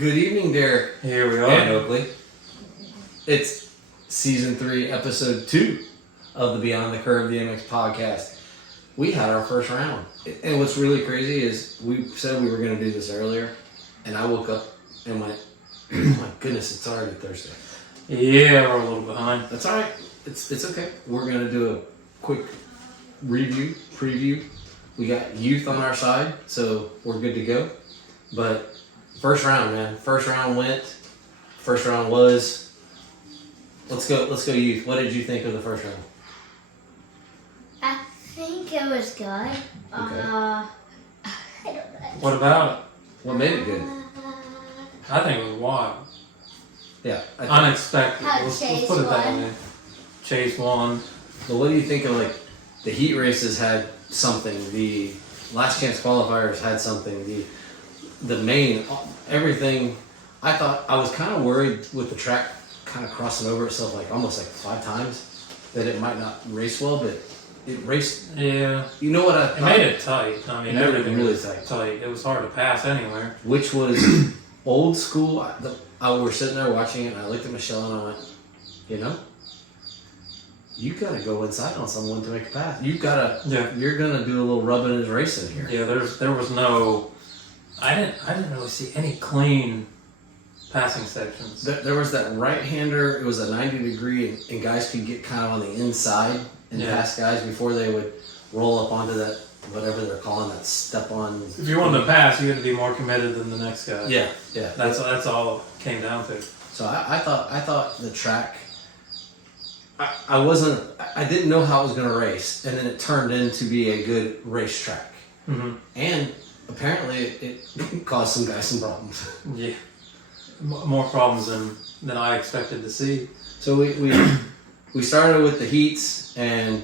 Good evening, Derek. Here we are. And Oakley. It's Season 3, Episode 2 of the Beyond the Curve DMX podcast. We had our first round. And what's really crazy is we said we were going to do this earlier, and I woke up and went, oh my goodness, it's already Thursday. Yeah, we're a little behind. That's all right. It's okay. We're going to do a quick preview. We got youth on our side, so we're good to go. But first round, man. First round went. First round was. Let's go youth. What did you think of the first round? I think it was good. Okay. I don't know. What about it? What made it good? I think it was wild. Yeah. Unexpected. How Let's Chase put it that won. way. Chase won. But what do you think of, like, the heat races had something, the last chance qualifiers had something, the main, everything. I thought, I was kind of worried with the track kind of crossing over itself almost 5 times that it might not race well, but it raced. Yeah. You know what I thought? It made it tight. I mean, It made it everything really was tight. It was hard to pass anywhere. Which was old school. I were sitting there watching it, and I looked at Michelle and I went, you know, you gotta go inside on someone to make a pass. You gotta. Yeah. You're gonna do a little rubbing and racing here. Yeah, there was no. I didn't really see any clean passing sections. There was that right-hander. It was a 90-degree, and guys could get kind of on the inside and pass guys before they would roll up onto that, whatever they're calling that, step on. If you wanted to pass, you had to be more committed than the next guy. Yeah. That's all it came down to. So I thought the track. I didn't know how it was going to race, and then it turned into be a good racetrack. Mm-hmm. And apparently it caused some guys some problems. Yeah, more problems than I expected to see. So we started with the heats, and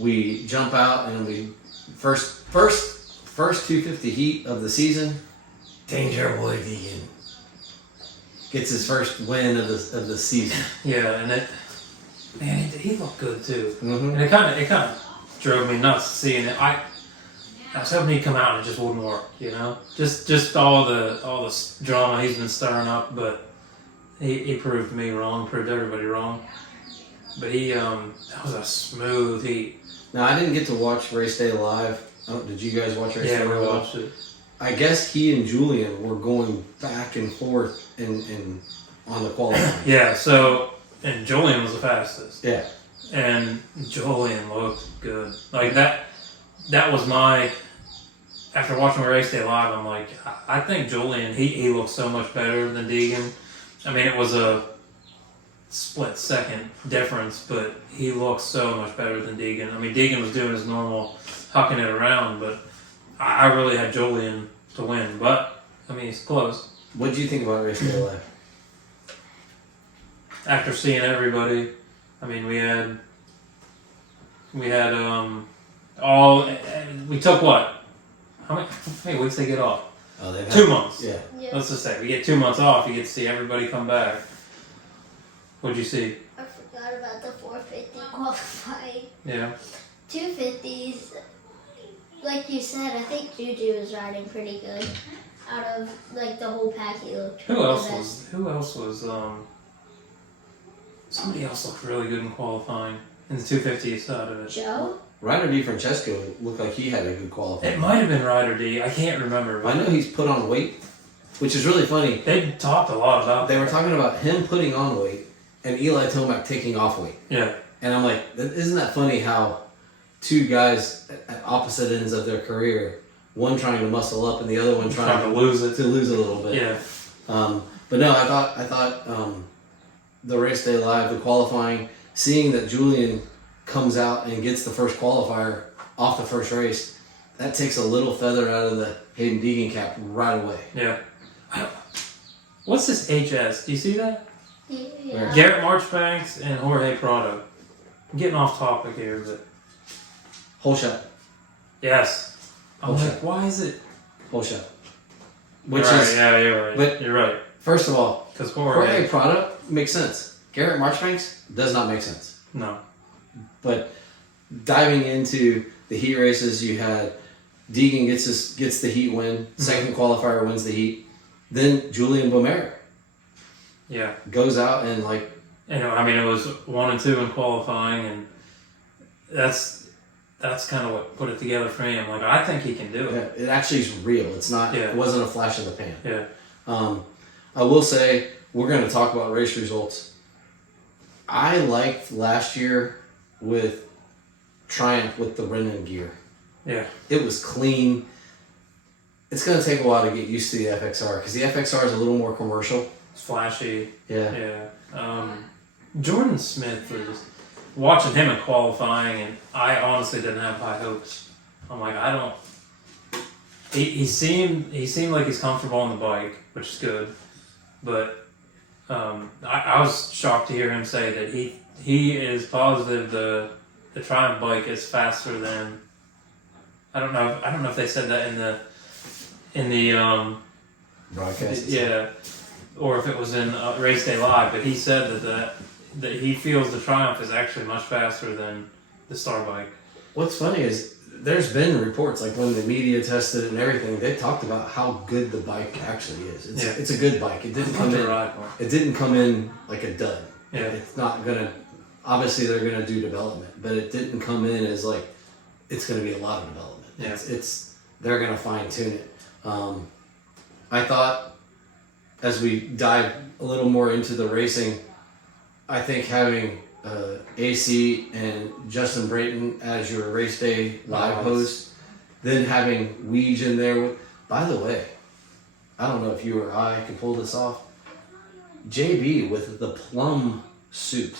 we jump out, and we first 250 heat of the season. Danger Boy Deegan gets his first win of the season. Yeah, and he looked good too. Mm-hmm. And it kind of drove me nuts seeing it. I was hoping he'd come out and it just wouldn't work, you know. Just all the drama he's been stirring up, but he proved me wrong, proved everybody wrong. But that was a smooth heat. Now I didn't get to watch race day live. Did you guys watch race day Yeah, we live? watched it. I guess he and Julian were going back and forth in on the qualifying. Yeah. And Julian was the fastest. Yeah. And Julian looked good. Like that was my, after watching the race day live, I'm like, I think Julian, he looks so much better than Deegan. I mean, it was a split second difference, but he looks so much better than Deegan. I mean, Deegan was doing his normal hucking it around, but I really had Julian to win. But, I mean, he's close. What did you think about race day live? After seeing everybody, I mean, we took what? How many weeks they get off? Oh, they've had 2 months. Yeah. Let's just say we get 2 months off. You get to see everybody come back. What'd you see? I forgot about the 450 qualifying. Yeah. 250s, like you said, I think Juju was riding pretty good. Out of the whole pack, he looked Who the else best. was? Somebody else looked really good in qualifying in the 250 side of it. Joe? Ryder DiFrancesco looked like he had a good qualifying. It might have been Ryder D. I can't remember. I know he's put on weight, which is really funny. They talked a lot about They that. were talking about him putting on weight and Eli Tomac taking off weight. Yeah. And I'm like, isn't that funny how two guys at opposite ends of their career, one trying to muscle up and the other one trying to lose it. to lose a little bit. Yeah. But no, I thought the race day live, the qualifying, seeing that Julian comes out and gets the first qualifier off the first race, that takes a little feather out of the Hayden Deegan cap right away. Yeah. What's this HS? Do you see that? Yeah. Garrett Marchbanks and Jorge Prado. I'm getting off topic here, but Whole shot. yes. I'm Whole like, shot. why is it? Whole shot. Which is, yeah, you're right. but- you're right. First of all, Because Jorge Prado makes sense. Garrett Marchbanks does not make sense. No. But diving into the heat races, you had Deegan gets the heat win. Second qualifier wins the heat. Then Julian Bomeri Yeah. goes out and like, I mean, it was 1 and 2 in qualifying, and that's kind of what put it together for him. Like, I think he can do it. yeah, it actually is real. It's not. Yeah. It wasn't a flash in the pan. Yeah. I will say we're going to talk about race results. I liked last year with Triumph with the Renan gear. Yeah. It was clean. It's going to take a while to get used to the FXR because the FXR is a little more commercial. It's flashy. Yeah. Yeah. Jordan Smith was watching him in qualifying, and I honestly didn't have high hopes. I'm like, I don't. He seemed like he's comfortable on the bike, which is good, but I was shocked to hear him say that he is positive the Triumph bike is faster than. I don't know if they said that in the Broadcast. yeah, or if it was in Race Day Live, but he said that he feels the Triumph is actually much faster than the Star bike. What's funny is there's been reports like when the media tested it and everything, they talked about how good the bike actually is. It's a good bike. It didn't come in. It didn't come in like a dud. Yeah. It's not gonna. Obviously, they're gonna do development, but it didn't come in as like it's gonna be a lot of development. Yeah. It's they're gonna fine tune it. I thought as we dive a little more into the racing, I think having AC and Justin Brayton as your race day live host, then having Weege in there. By the way, I don't know if you or I can pull this off. JB with the plum suit.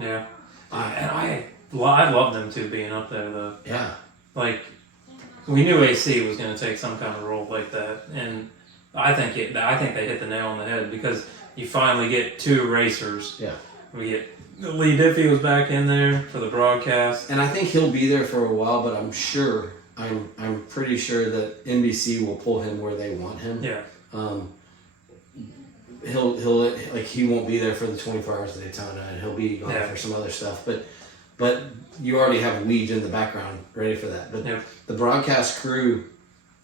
Yeah, I love them two being up there though. Yeah, Like, we knew AC was going to take some kind of role like that, and I think they hit the nail on the head because you finally get two racers. yeah. We get Lee Diffie was back in there for the broadcast. And I think he'll be there for a while, but I'm pretty sure that NBC will pull him where they want him. Yeah, He'll like he won't be there for the 24 hours of Daytona, and he'll be gone for some other stuff. But you already have Weege in the background ready for that. But yeah. the broadcast crew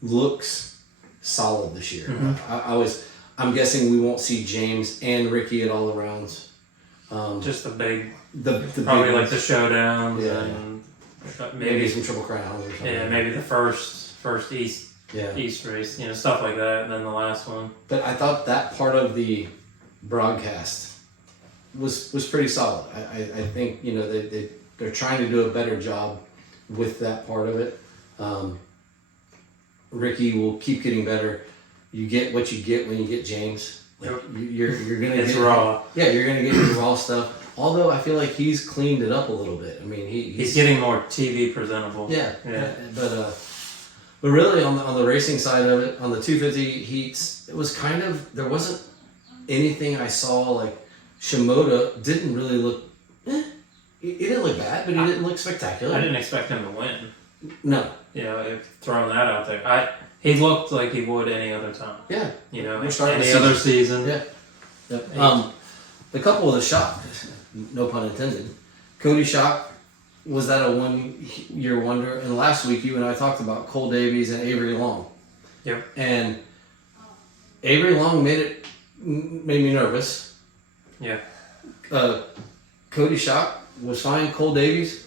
looks solid this year. Mm-hmm. I'm guessing we won't see James and Ricky at all arounds. Just the big, the probably big like the showdowns Yeah. and maybe some Triple Crowns or something. yeah, maybe the first East race, stuff like that, and then the last one. But I thought that part of the broadcast was pretty solid. I think they're trying to do a better job with that part of it. Ricky will keep getting better. You get what you get when you get James. Like, you're gonna It's get raw. Yeah, you're gonna get your raw stuff. Although I feel like he's cleaned it up a little bit. I mean, He's getting more TV presentable. Yeah. Yeah. But really on the racing side of it, on the 250 heats, it was kind of there wasn't anything I saw like Shimoda didn't really look. He didn't look bad, but he didn't look spectacular. I didn't expect him to win. No. Throwing that out there, he looked like he would any other time. Yeah. Any starting other season. Yeah. Yep. The couple of the shock, no pun intended. Cody Shock, was that a 1 year wonder? And last week you and I talked about Cole Davies and Avery Long. Yep. And Avery Long made me nervous. Yeah. Cody Shock was fine. Cole Davies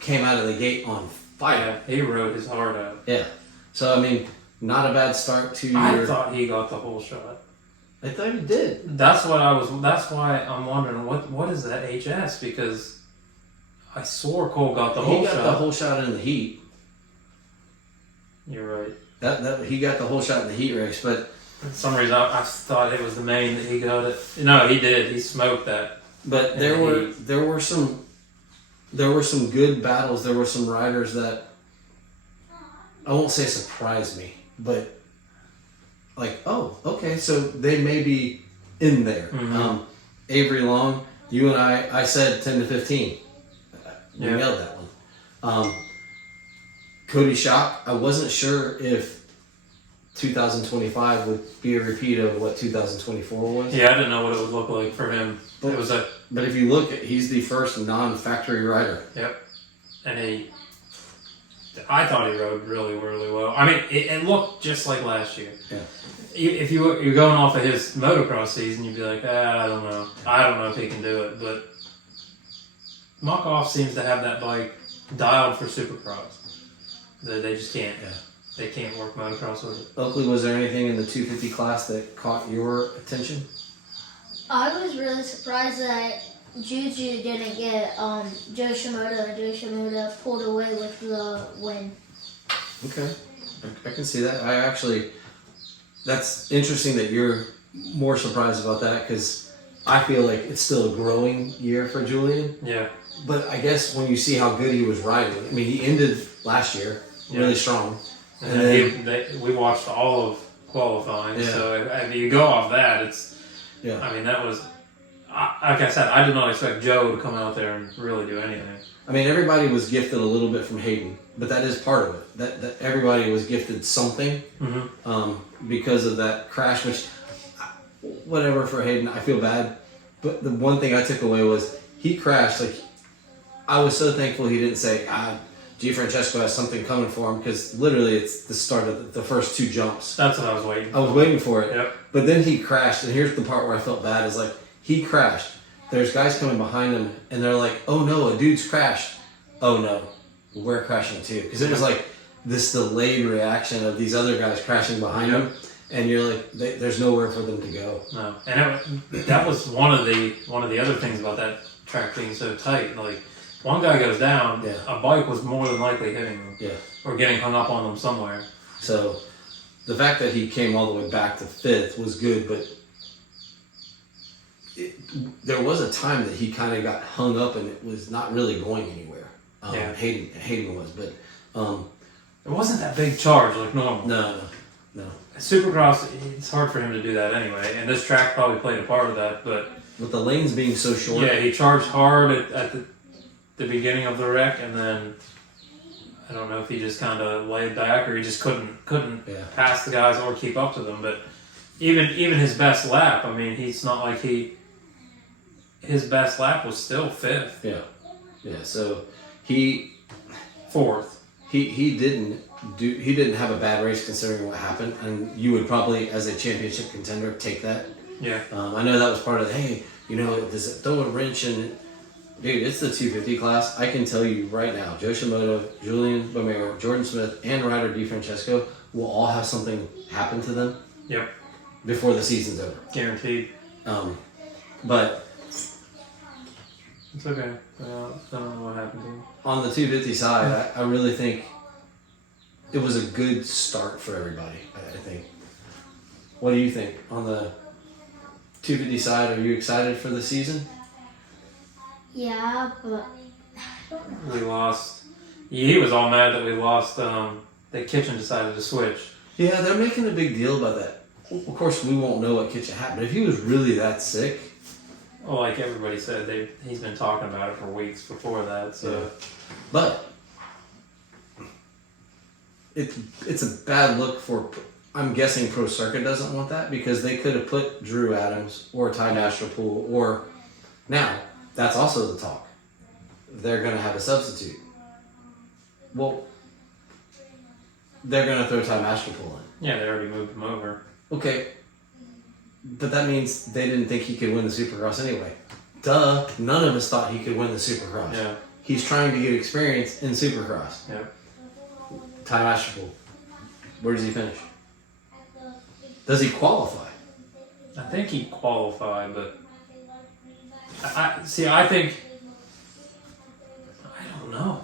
came out of the gate on fire. Yeah, he rode his heart out. Yeah. So I mean, not a bad start to your. I thought he got the whole shot. I thought he did. That's why I'm wondering what is that HS, because I swore Cole got the whole shot. He got the whole shot in the heat. You're right. That he got the whole shot in the heat race, but For some reason I thought it was the main that he got it. No, he did. He smoked that. But there were some good battles. There were some riders that I won't say surprised me, but like, oh, okay, so they may be in there. Mm-hmm. Avery Long, you and I said 10 to 15. We nailed that one. Cody Shock, I wasn't sure if 2025 would be a repeat of what 2024 was. Yeah, I didn't know what it would look like for him. But if you look, he's the first non-factory rider. Yep. And I thought he rode really, really well. I mean, it looked just like last year. Yeah. if you're going off of his motocross season, you'd be like, I don't know. I don't know if he can do it. But Muck-Off seems to have that bike dialed for Supercross. They just can't. Yeah. They can't work motocross with it. Oakley, was there anything in the 250 class that caught your attention? I was really surprised that Juju didn't get Joe Shimoda. Joe Shimoda pulled away with the win. Okay, I can see that. That's interesting that you're more surprised about that because I feel like it's still a growing year for Julian. Yeah. But I guess when you see how good he was riding, I mean, he ended last year really strong. And then we watched all of qualifying, so if you go off that, it's. Yeah. I mean, that was. Like I said, I did not expect Joe to come out there and really do anything. I mean, everybody was gifted a little bit from Hayden, but that is part of it. That everybody was gifted something because of that crash, which, whatever for Hayden, I feel bad. But the one thing I took away was he crashed. Like, I was so thankful he didn't say, DiFrancesco has something coming for him, because literally it's the start of the first two jumps. That's what I was waiting for. I was waiting for it. Yep. But then he crashed, and here's the part where I felt bad, is like, he crashed. There's guys coming behind him, and they're like, oh no, a dude's crashed. Oh no, we're crashing too. Because it was like this delayed reaction of these other guys crashing behind him, and you're like, there's nowhere for them to go. No, and that was one of the other things about that track being so tight. Like, one guy goes down, a bike was more than likely hitting them, or getting hung up on them somewhere. So the fact that he came all the way back to fifth was good, but there was a time that he kind of got hung up and it was not really going anywhere. Hayden was, but it wasn't that big charge like normal. No. Supercross, it's hard for him to do that anyway, and this track probably played a part of that. But with the lanes being so short, he charged hard at the beginning of the wreck, and then I don't know if he just kind of laid back or he just couldn't pass the guys or keep up to them. But even his best lap, I mean, he's not like his best lap was still fifth. Yeah. So he fourth. He didn't have a bad race considering what happened, and you would probably, as a championship contender, take that. Yeah. I know that was part of the does it throw a wrench in? Dude, it's the 250 class. I can tell you right now, Joe Shimoda, Julian Bomero, Jordan Smith, and Ryder DiFrancesco will all have something happen to them. Yep. Before the season's over. Guaranteed. But it's okay. I don't know what happened to him. On the 250 side, I really think it was a good start for everybody, I think. What do you think? On the 250 side, are you excited for the season? Yeah, but we lost. He was all mad that we lost. That Kitchen decided to switch. Yeah, they're making a big deal about that. Of course, we won't know what Kitchen happened. But if he was really that sick, well, like everybody said, he's been talking about it for weeks before that. So, but it's a bad look for. I'm guessing Pro Circuit doesn't want that because they could have put Drew Adams or Ty Masterpool or now. That's also the talk. They're going to have a substitute. Well, they're going to throw Ty Masterpool in. Yeah, they already moved him over. Okay. But that means they didn't think he could win the Supercross anyway. Duh. None of us thought he could win the Supercross. Yeah. He's trying to get experience in Supercross. Yeah. Ty Masterpool. Where does he finish? Does he qualify? I think he qualified, but I think I don't know.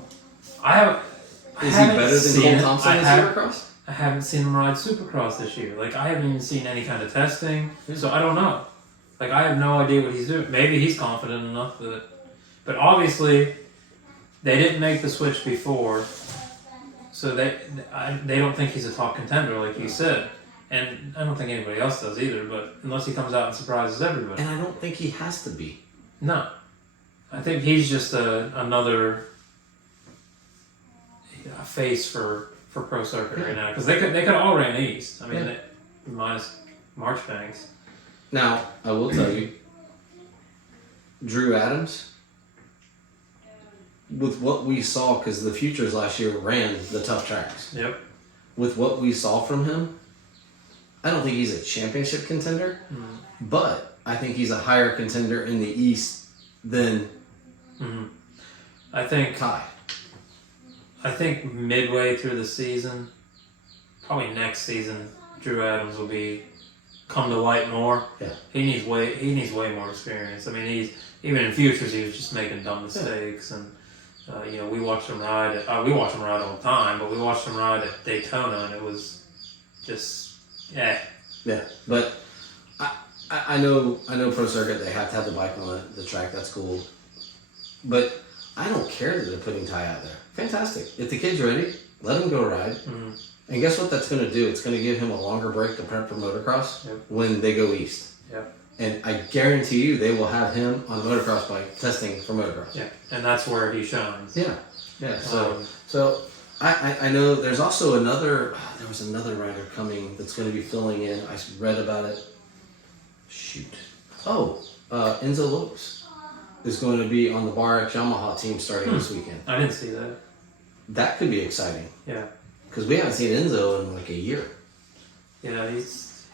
Is he better than Cole Thompson in Supercross? I haven't seen him ride Supercross this year. Like, I haven't even seen any kind of testing, so I don't know. Like, I have no idea what he's doing. Maybe he's confident enough that, but obviously they didn't make the switch before, so they don't think he's a top contender, like you said. And I don't think anybody else does either, but unless he comes out and surprises everybody. And I don't think he has to be. No. I think he's just another face for Pro Circuit right now. Because they could all ran East. I mean, minus Marchbanks. Now, I will tell you, Drew Adams, with what we saw, because the Futures last year ran the tough tracks. Yep. With what we saw from him, I don't think he's a championship contender, but I think he's a higher contender in the East than I think Ty. I think midway through the season, probably next season, Drew Adams will come to light more. Yeah. He needs way more experience. I mean, even in futures he was just making dumb mistakes, and we watched him ride. We watch him ride all the time, but we watched him ride at Daytona, and it was just Yeah, but I know Pro Circuit, they have to have the bike on the track. That's cool, but I don't care that they're putting Ty out there. Fantastic. If the kid's ready, let him go ride. And guess what that's going to do? It's going to give him a longer break to prep for motocross when they go east. Yep. And I guarantee you they will have him on a motocross bike testing for motocross. Yeah, and that's where he shines. Yeah. So I know there's also another rider coming that's going to be filling in. I read about it. Shoot. Enzo Lopes is going to be on the Bar X Yamaha team starting this weekend. I didn't see that. That could be exciting. Yeah. Because we haven't seen Enzo in like a year. Yeah,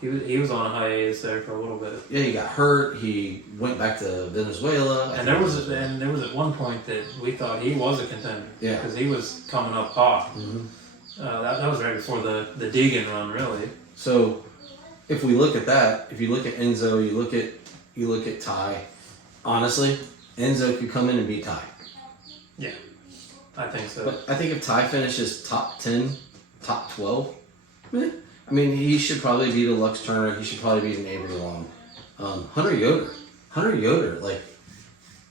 he was on a hiatus there for a little bit. Yeah, he got hurt. He went back to Venezuela. And there was at one point that we thought he was a contender. Yeah. Because he was coming up hot. That was right before the Deegan run, really. So, if we look at that, if you look at Enzo, you look at Ty. Honestly, Enzo could come in and beat Ty. Yeah, I think so. But I think if Ty finishes top 10, top 12, I mean, he should probably beat a Lux Turner. He should probably beat an Avery Long. Hunter Yoder, like,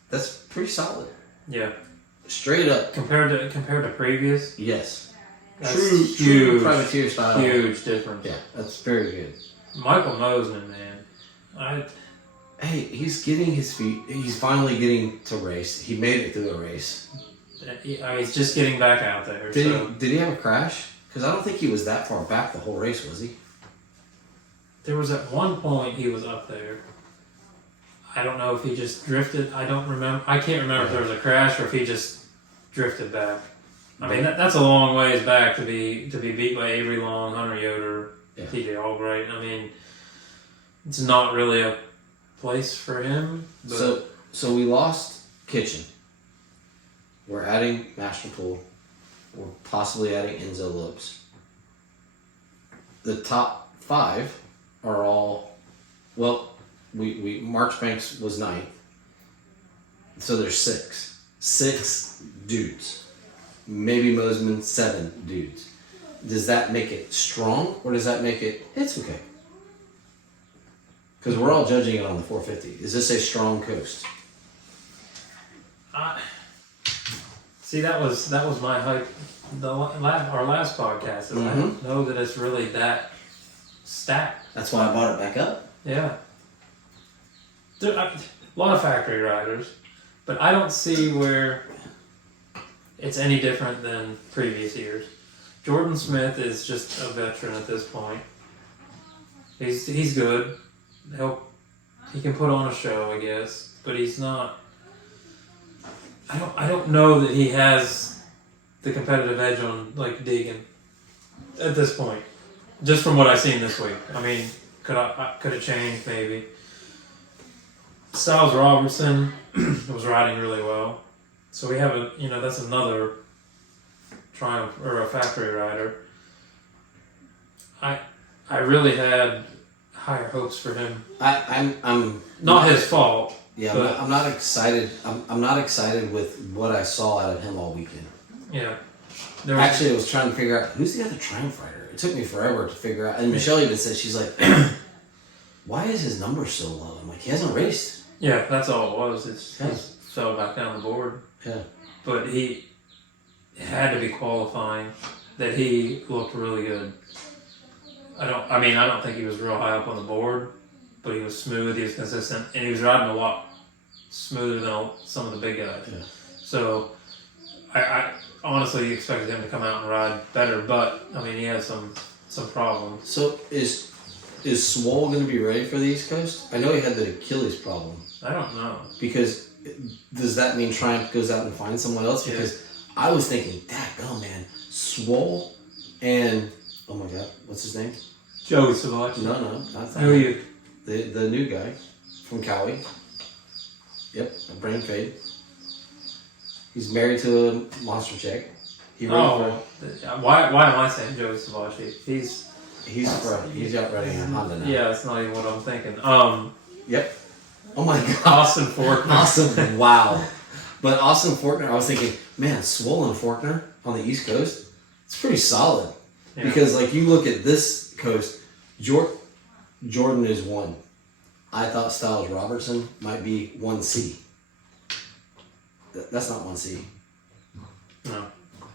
that's pretty solid. Yeah. Straight up. Compared to previous? Yes. That's True privateer style. Huge difference. Yeah, that's very good. Michael Mosman, man. Hey, he's getting his feet. He's finally getting to race. He made it through a race. He's just getting back out there. Did he have a crash? Because I don't think he was that far back the whole race, was he? There was at one point he was up there. I don't know if he just drifted. I don't remember. I can't remember if there was a crash or if he just drifted back. I mean, that's a long ways back to be beat by Avery Long, Hunter Yoder, TJ Albright. I mean, it's not really a place for him. But So we lost Kitchen. We're adding Masterpool. We're possibly adding Enzo Lopes. The top 5 are all, well, we Marchbanks was 9th. So there's 6. 6 dudes. Maybe Mosman 7 dudes. Does that make it strong or does that make it, it's okay? Because we're all judging it on the 450. Is this a strong coast? See, that was my hype. Our last podcast. I don't know that it's really that stacked. That's why I brought it back up. Yeah. A lot of factory riders, but I don't see where it's any different than previous years. Jordan Smith is just a veteran at this point. He's good. He can put on a show, I guess, but he's not. I don't know that he has the competitive edge on like Deegan at this point. Just from what I've seen this week. I mean, could it change maybe? Styles Robertson was riding really well. So we have that's another Triumph or a factory rider. I really had higher hopes for him. I'm not his fault. Yeah, I'm not excited. I'm not excited with what I saw out of him all weekend. Yeah. Actually, I was trying to figure out who's the other Triumph rider. It took me forever to figure out. And Michelle even said, she's like, why is his number so low? I'm like, he hasn't raced. Yeah, that's all it was. He fell back down the board. Yeah. But he had to be qualifying. That he looked really good. I don't think he was real high up on the board, but he was smooth, he was consistent, and he was riding a lot smoother than some of the big guys. Yeah. So I honestly expected him to come out and ride better, but I mean he had some problems. So is Swole going to be ready for the East Coast? I know he had the Achilles problem. I don't know. Because does that mean Triumph goes out and finds someone else? Because I was thinking, dadgum, man, Swole and, oh my God, what's his name? Joey Savachi. No, not that. Who are you? The new guy from Cowie. Yep, a brain fade. He's married to a monster chick. He Why am I saying Joey Savachi? He's out riding a Honda now. Yeah, that's not even what I'm thinking. Yep. Oh my god. Austin Faulkner. Austin, wow. But Austin Faulkner, I was thinking, man, swollen Faulkner on the East Coast, it's pretty solid. Yeah. Because like you look at this coast, Jordan is 1. I thought Styles Robertson might be 1C. That's not 1C. No.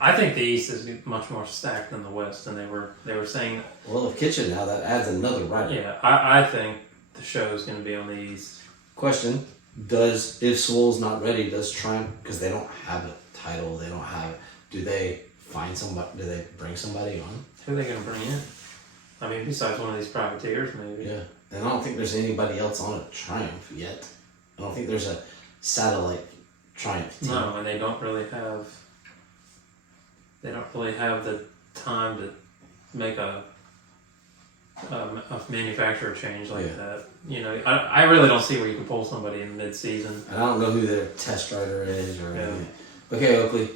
I think the East is much more stacked than the West, and they were saying. Well, if Kitchen now, that adds another rider. Yeah, I think the show is going to be on the East. Question: if Swole's not ready, does Triumph, because they don't have a title, they don't have. Do they find somebody? Do they bring somebody on? Who are they going to bring in? I mean, besides one of these privateers, maybe. Yeah, and I don't think there's anybody else on a Triumph yet. I don't think there's a satellite Triumph team. No, and they don't really have the time to make a manufacturer change like that. You know, I really don't see where you can pull somebody in mid-season. And I don't know who their test rider is or anything. Okay, Oakley,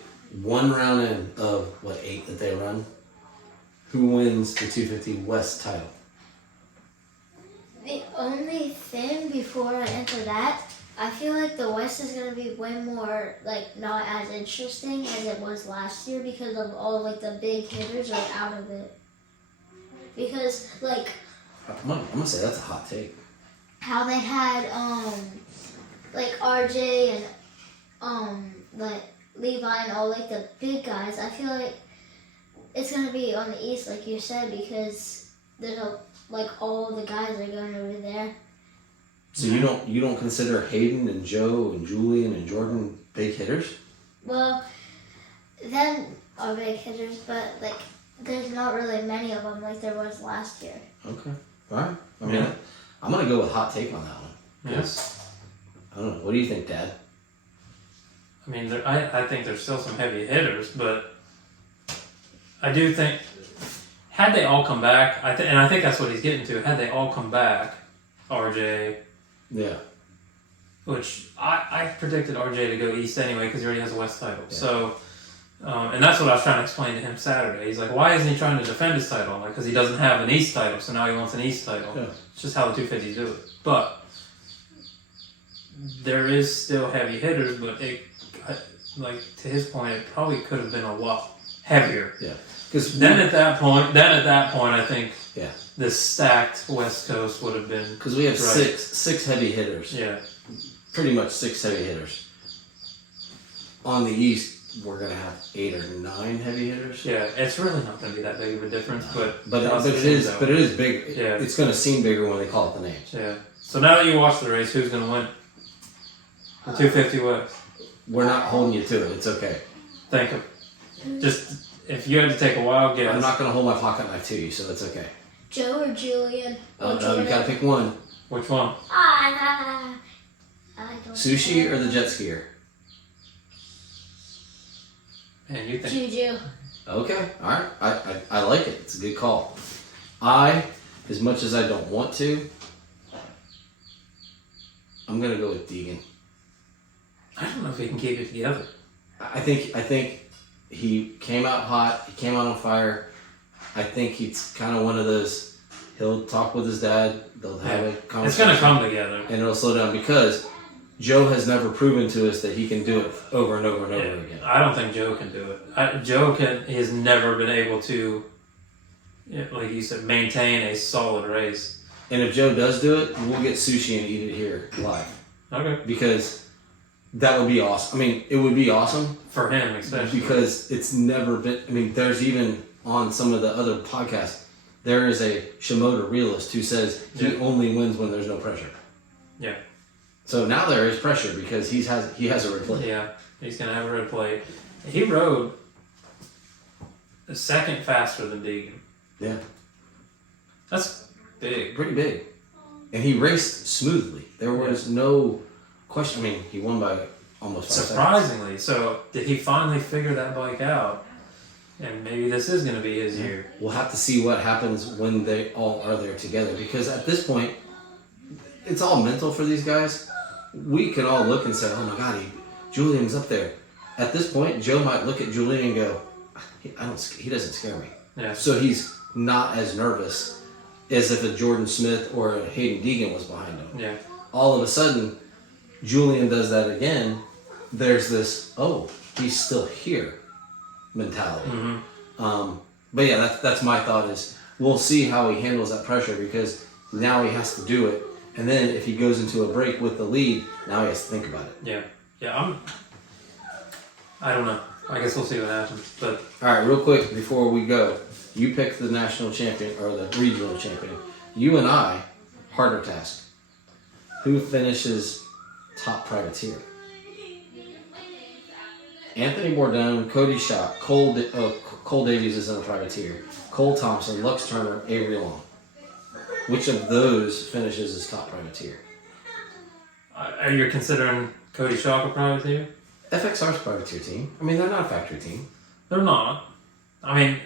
1 round in of 8 that they run. Who wins the 250 West title? The only thing before I enter that, I feel like the West is going to be way more, not as interesting as it was last year because of all, the big hitters are out of it. Because, I'm gonna say that's a hot take. how they had, RJ and, Levi and all, the big guys, I feel like it's going to be on the East, like you said, because there's, all the guys are going over there. So you don't consider Hayden and Joe and Julian and Jordan big hitters? Well, them are big hitters, but there's not really many of them like there was last year. Okay, all right. I mean, I'm gonna go with hot take on that one. Yes. I don't know. What do you think, Dad? I mean, I think there's still some heavy hitters, but I do think had they all come back, and I think that's what he's getting to. Had they all come back, RJ. Yeah. Which I predicted RJ to go East anyway because he already has a West title. Yeah. So, and that's what I was trying to explain to him Saturday. He's like, why isn't he trying to defend his title? I'm like, because he doesn't have an East title, so now he wants an East title. Yeah. It's just how the 250s do it. But there is still heavy hitters, but to his point, it probably could have been a lot heavier. Yeah. Because Then at that point, I think yeah, the stacked West Coast would have been because we have right. six heavy hitters. Yeah. Pretty much 6 heavy hitters. On the East, we're gonna have 8 or 9 heavy hitters. Yeah, it's really not going to be that big of a difference, but it is big. Yeah. It's gonna seem bigger when they call it the names. Yeah. So now that you watch the race, who's going to win? The 250 West. We're not holding you to it. It's okay. Think of just if you had to take a wild guess. I'm not gonna hold my pocket knife to you, so that's okay. Joe or Julian? Oh no, you gotta pick one. Which one? I don't Sushi know. or the jet skier? Man, you think? Juju. Okay, all right. I like it. It's a good call. As much as I don't want to, I'm gonna go with Deegan. I don't know if he can keep it together. I think he came out hot. He came out on fire. I think he's kind of one of those. He'll talk with his dad. They'll have a conversation. It's going to come together. And it'll slow down because Joe has never proven to us that he can do it over and over and over again. I don't think Joe can do it. Joe has never been able to, like you said, maintain a solid race. And if Joe does do it, we'll get sushi and eat it here live. Okay. Because that would be awesome. I mean, it would be awesome. For him, especially. Because it's never been, I mean, there's even on some of the other podcasts, there is a Shimoda realist who says he only wins when there's no pressure. Yeah. So now there is pressure because he has a red plate. Yeah, he's going to have a red plate. He rode a second faster than Deegan. Yeah. That's big. Pretty big. And he raced smoothly. There was no question. I mean, he won by almost 5 seconds. Surprisingly. So, did he finally figure that bike out? and maybe this is going to be his year. We'll have to see what happens when they all are there together, because at this point, it's all mental for these guys. We can all look and say, "Oh my God, Julian's up there." At this point, Joe might look at Julian and go, "He doesn't scare me." Yeah. So he's not as nervous as if a Jordan Smith or a Hayden Deegan was behind him. Yeah. All of a sudden, Julian does that again. There's this, "Oh, he's still here" mentality. But yeah, that's my thought is we'll see how he handles that pressure, because now he has to do it. And then if he goes into a break with the lead, now he has to think about it. Yeah. Yeah. I don't know. I guess we'll see what happens. But All right, real quick before we go, you pick the national champion or the regional champion. You and I, harder task. Who finishes top privateer? Anthony Bourdon, Cody Schott, Cole Davies is in a privateer. Cole Thompson, Lux Turner, Avery Long. Which of those finishes as top privateer? are you considering Cody Schott a privateer? FXR's privateer team. I mean, they're not a factory team. They're not. I mean,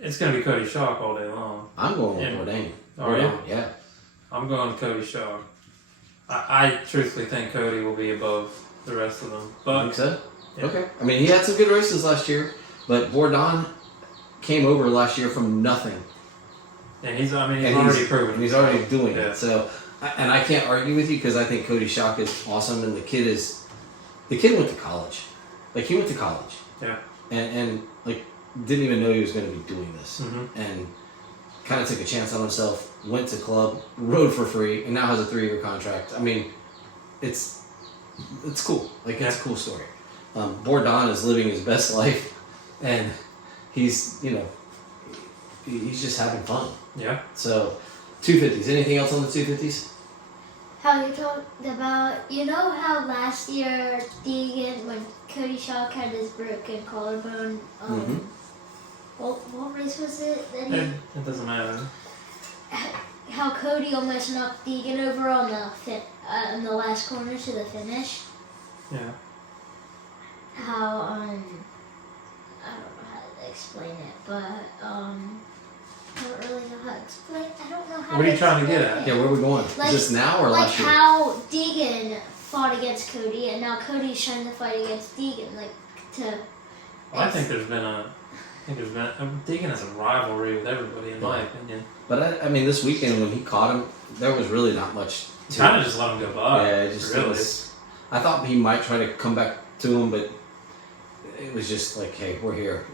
it's going to be Cody Schott all day long. I'm going with Yeah. Bourdain. Are you? Yeah. I'm going with Cody Schott. I truthfully think Cody will be above the rest of them. You But think so? Yeah. Okay. I mean, he had some good races last year, but Bourdon came over last year from nothing. and he's And already proven. And he's already doing Yeah. it. So, and I can't argue with you, because I think Cody Schott is awesome, and the kid went to college. Like, he went to college. Yeah. And like, didn't even know he was going to be doing this. Mhm. And kind of took a chance on himself, went to club, rode for free, and now has a 3-year contract. I mean, it's cool. Like, it's a cool story. Bourdon is living his best life, and he's just having fun. Yeah. So, 250s. Anything else on the 250s? How you talked about, how last year Deegan, when Cody Schott had his broken collarbone, what race was it that he, It doesn't matter. how Cody almost knocked Deegan over on the last corner to the finish? Yeah. How, I don't know how to explain it, but, I don't really know how to explain. I don't know how. What are you to trying to get explain at? it. Yeah, where are we going? Like- Is this now or Like last year? how Deegan fought against Cody, and now Cody's trying to fight against Deegan, I think there's been Deegan has a rivalry with everybody, in my opinion. But I mean, this weekend when he caught him, there was really not much to Kind it. of just let him go by. Yeah, it just really. I thought he might try to come back to him, but it was just like, hey, we're here.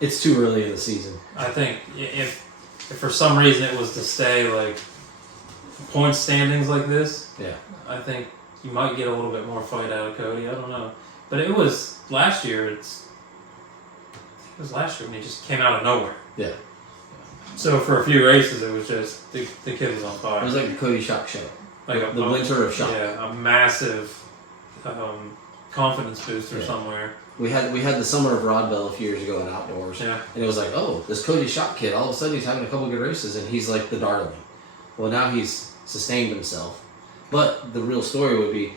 It's too early in the season. I think if for some reason it was to stay like point standings like this, Yeah. I think you might get a little bit more fight out of Cody. I don't know, but it was last year. It was last year when he just came out of nowhere. Yeah. So for a few races, it was just the kid was on fire. It was like a Cody Shock show. like the winter of shock. Yeah, a massive confidence booster Yeah. somewhere. We had the summer of Rodbell a few years ago in outdoors. Yeah. And it was like, oh, this Cody Shock kid, all of a sudden he's having a couple good races and he's like the darling. Well, now he's sustained himself. But the real story would be,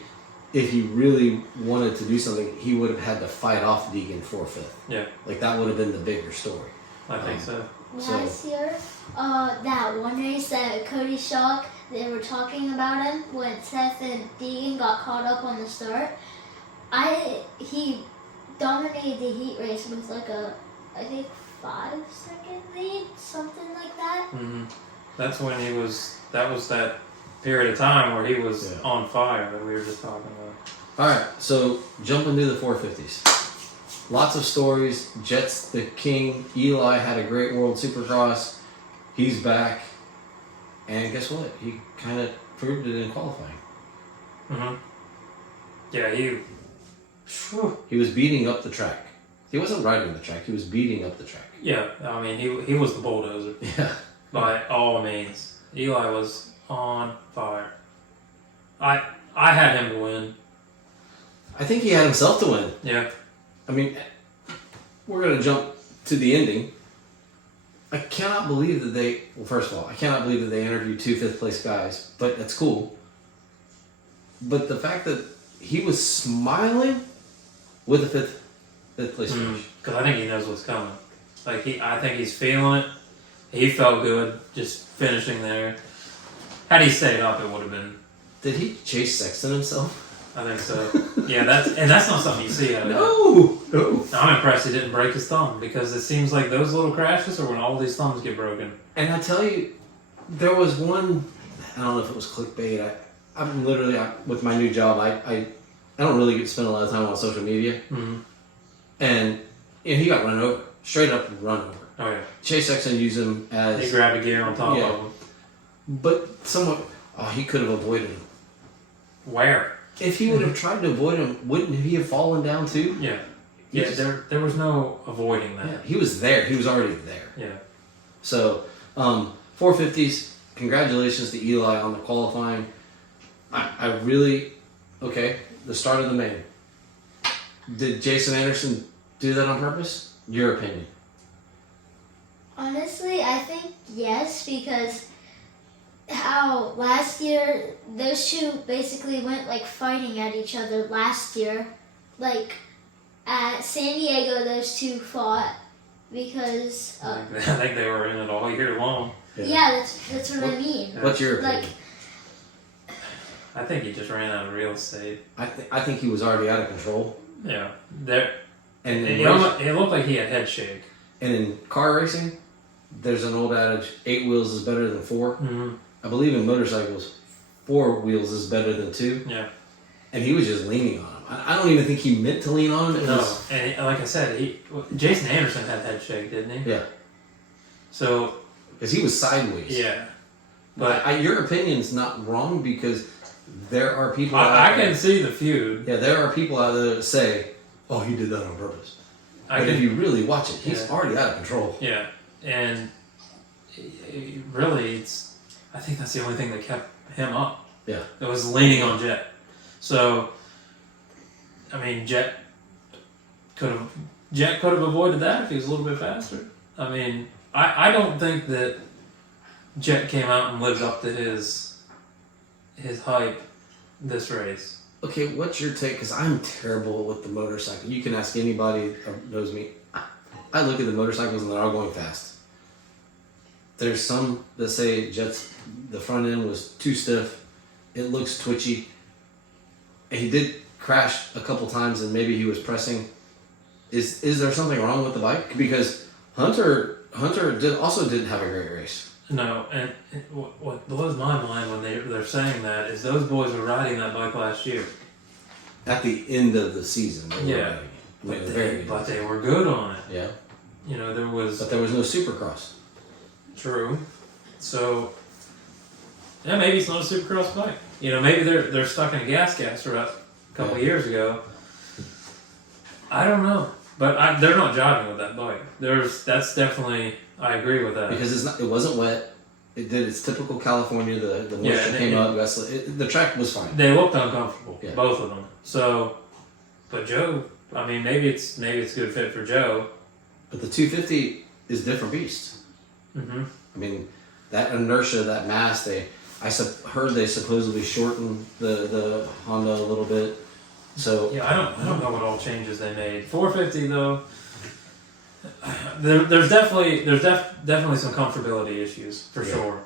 if he really wanted to do something, he would have had to fight off Deegan for 5th. Yeah. Like, that would have been the bigger story. I think so. Last year, that one race that Cody Shock, they were talking about him when Seth and Deegan got caught up on the start. He dominated the heat race with like I think 5-second lead, something like that. Hmm. That's when he was. That was that period of time where he was on fire that we were just talking about. All right, so jump into the 450s. Lots of stories. Jet's the king. Eli had a great World Supercross. He's back. And guess what? He kind of proved it in qualifying. Mm-hmm. Yeah, He was beating up the track. He wasn't riding the track. He was beating up the track. Yeah, I mean, he was the bulldozer Yeah. by all means. Eli was on fire. I had him to win. I think he had himself to win. Yeah. I mean, we're going to jump to the ending. I cannot believe that they... Well, first of all, I cannot believe that they interviewed 2 5th-place guys, but that's cool. But the fact that he was smiling with a Fifth place finish. Because I think he knows what's coming. Like I think he's feeling it. He felt good just finishing there. Had he stayed up, it would have been. Did he chase Sexton himself? I think so. Yeah, that's not something you see out of him. No. I'm impressed he didn't break his thumb because it seems like those little crashes are when all these thumbs get broken. And I tell you, there was one. I don't know if it was clickbait. I'm literally with my new job. I don't really get to spend a lot of time on social media. Mm-hmm. And he got run over, straight up run over. Oh yeah. Chase Sexton used him as. He grabbed a gear on top Yeah. of him. But he could have avoided him. Where? If he would have tried to avoid him, wouldn't he have fallen down too? Yeah. He Yeah. just- There was no avoiding that. Yeah, he was there. He was already there. Yeah. So, 450s. Congratulations to Eli on the qualifying. I really, the start of the main. Did Jason Anderson do that on purpose? Your opinion? Honestly, I think yes, because how last year those two basically went like fighting at each other last year. Like at San Diego, those two fought because I think they were in it all year long. yeah, that's what I mean. What's your opinion? Like I think he just ran out of real estate. I think he was already out of control. Yeah. There. And It looked like he had head shake. and in car racing, there's an old adage: 8 wheels is better than 4. Mm-hmm. I believe in motorcycles, 4 wheels is better than 2. Yeah. And he was just leaning on him. I don't even think he meant to lean on him. It No, was- and like I said, Jason Anderson had head shake, didn't he? Yeah. So Because he was sideways. yeah, But your opinion's not wrong because there are people out I there. can see the feud. Yeah, there are people out there that say, "Oh, he did that on purpose." But if you really watch it, he's already out of control. Yeah, and really, I think that's the only thing that kept him up. Yeah. It was leaning on Jet. So, I mean, Jet could have avoided that if he was a little bit faster. I mean, I don't think that Jet came out and lived up to his hype this race. Okay, what's your take? Because I'm terrible with the motorcycle. You can ask anybody who knows me. I look at the motorcycles and they're all going fast. There's some that say the front end was too stiff. It looks twitchy. He did crash a couple times and maybe he was pressing. Is there something wrong with the bike? Because Hunter didn't have a great race. No, and what blows my mind when they're saying that is those boys were riding that bike last year. At the end of the season. They were Yeah. riding it. But they were good on it. Yeah. You know, there was... But there was no supercross. True. So, yeah, maybe it's not a supercross bike. You know, maybe they're stuck in a gas rut a couple of years ago. I don't know. But they're not jogging with that bike. That's definitely... I agree with that. Because it wasn't wet. It did its typical California. The moisture came up. The track was fine. They looked uncomfortable, Yeah. both of them. So, but Joe, I mean, maybe it's a good fit for Joe. But the 250 is a different beast. Mm-hmm. I mean, that inertia, that mass. Heard they supposedly shortened the Honda a little bit. So Yeah, I don't know what all changes they made. 450 though. There's definitely some comfortability issues for sure.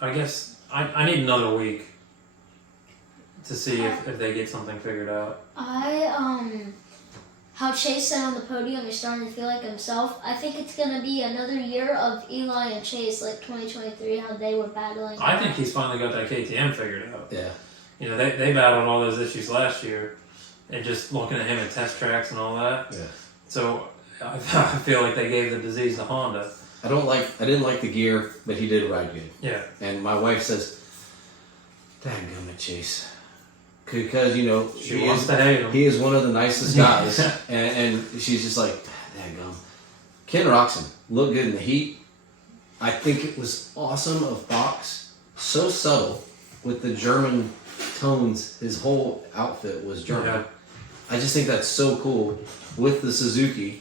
I guess I need another week to see if they get something figured out. How Chase said on the podium, he's starting to feel like himself. I think it's gonna be another year of Eli and Chase, like 2023, how they were battling. I think he's finally got that KTM figured out. yeah, You know, they battled all those issues last year, and just looking at him in test tracks and all that. yeah. So I feel like they gave the disease to Honda. I didn't like the gear, but he did ride good. Yeah. And my wife says, "Dadgummit, Chase," because you know She wants to hate him. he is one of the nicest guys, and she's just like, "Dadgum." Ken Roxon looked good in the heat. I think it was awesome of Fox, so subtle with the German tones. His whole outfit was German. Yeah. I just think that's so cool with the Suzuki.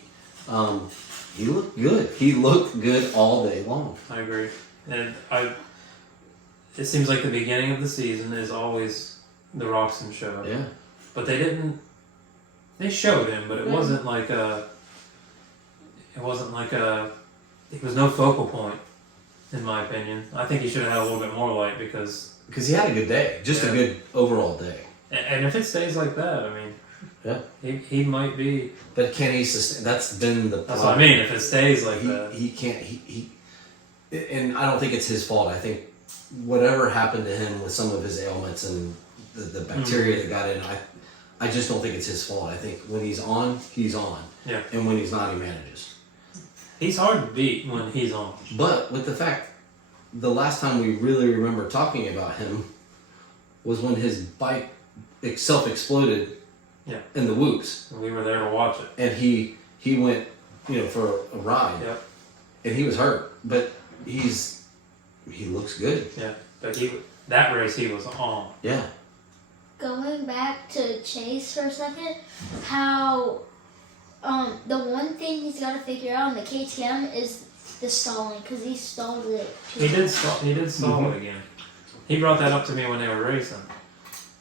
He looked good. He looked good all day long. I agree. And it seems like the beginning of the season is always the Roxon show. Yeah. But they didn't They showed him, but it Right. wasn't like a. It wasn't like a. It was no focal point, in my opinion. I think he should have had a little bit more light because. Because he had a good day, just a good overall day. And if it stays like that, I mean. Yeah. He might be. But can he sustain? That's been the problem. That's what I mean. If it stays like that, He can't. He. And I don't think it's his fault. I think whatever happened to him with some of his ailments and the bacteria that got in, I just don't think it's his fault. I think when he's on, he's on. Yeah. And when he's not, he manages. He's hard to beat when he's on. But with the fact, the last time we really remember talking about him was when his bike self-exploded. Yeah. In the whoops. We were there to watch it. And he went, for a ride. Yep. And he was hurt, but he looks good. Yeah. But that race he was on. Yeah. Going back to Chase for a second, how the one thing he's got to figure out on the KTM is the stalling, because he stalled it. He did stall it again. He brought that up to me when they were racing.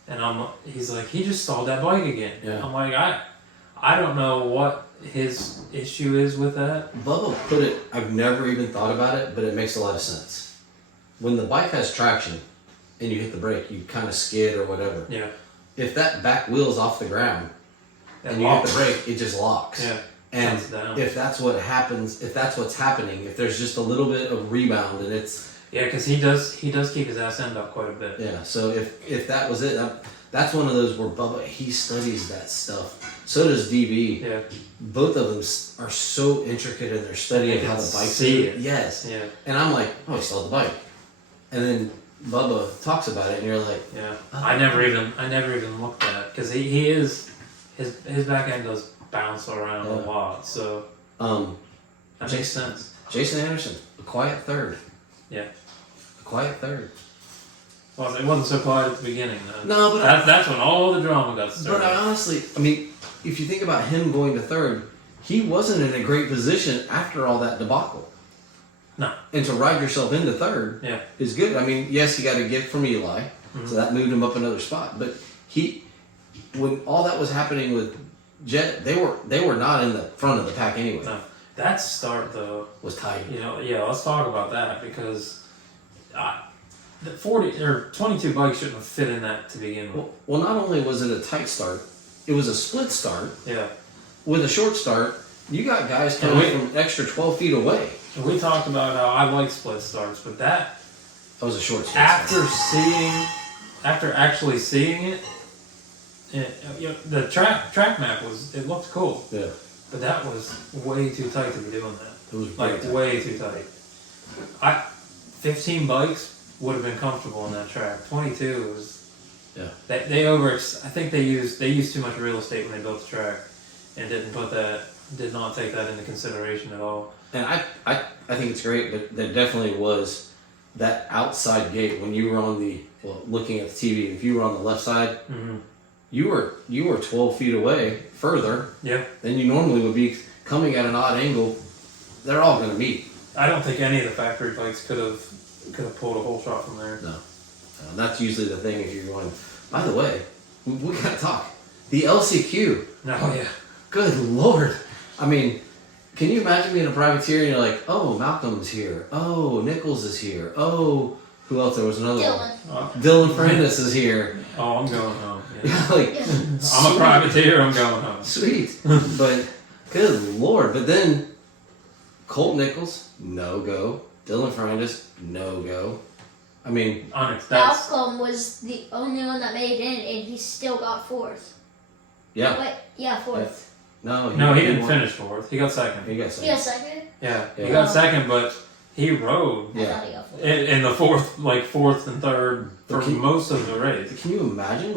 And he's like, he just stalled that bike again. Yeah. I'm like, I don't know what his issue is with that. Bubba put it, I've never even thought about it, but it makes a lot of sense. When the bike has traction and you hit the brake, you kind of skid or whatever. Yeah. If that back wheel's off the ground and you hit the brake, it just locks. Yeah. And down. if that's what happens, if that's what's happening, if there's just a little bit of rebound and it's... Yeah, because he does keep his ass end up quite a bit. Yeah, so if that was it, that's one of those where Bubba, he studies that stuff. So does DB. Yeah. Both of them are so intricate in their study of how the bike see it. Yes. Yeah. And I'm like, oh, he stalled the bike. And then Bubba talks about it, and you're like, Yeah. oh. I never even looked at it because he is his back end does bounce around a lot, so that makes sense. Jason Anderson, a quiet third. Yeah. A quiet third. Well, it wasn't so quiet at the beginning, though. No, but that's when all the drama got started. But I honestly, I mean, if you think about him going to third, he wasn't in a great position after all that debacle. No. And to ride yourself into third Yeah. is good. I mean, yes, he got a gift from Eli, so that moved him up another spot. But when all that was happening with Jet, they were not in the front of the pack anyway. No. That start though Was tight. Yeah. Let's talk about that because the 40 or 22 bike shouldn't have fit in that to begin with. Well, not only was it a tight start, it was a split start. Yeah. With a short start, you got guys coming from an extra 12 feet away. And we talked about how I like split starts, but that was a short start. After actually seeing it, the track map it looked cool. Yeah. But that was way too tight to be doing that. It was way too tight. 15 bikes would have been comfortable in that track. 22 was. Yeah. I think they used too much real estate when they built the track, and did not take that into consideration at all. And I think it's great, but there definitely was that outside gate when you were on looking at the TV. If you were on the left side, you were 12 feet away further. Yeah. Than you normally would be, coming at an odd angle. They're all going to meet. I don't think any of the factory bikes could have pulled a whole shot from there. No. That's usually the thing if you're going. By the way, we got to talk. The LCQ. No, yeah. Good Lord. I mean, can you imagine being a privateer and you're like, oh, Malcolm's here. Oh, Nichols is here. Oh, who else? There was another one. Dylan Ferrandis is here. Oh, I'm going home. Yeah. I'm a privateer, I'm going home. Sweet. But, good Lord. But then, Colt Nichols, no go. Dylan Ferrandis, no go. I mean, Malcolm was the only one that made it in, and he still got fourth. Yeah. Wait, yeah, fourth. Yeah. No, he didn't finish fourth. He got second. He got second? Yeah, he got second, but he rode I thought he got fourth. in the fourth and third for most of the race. Can you imagine,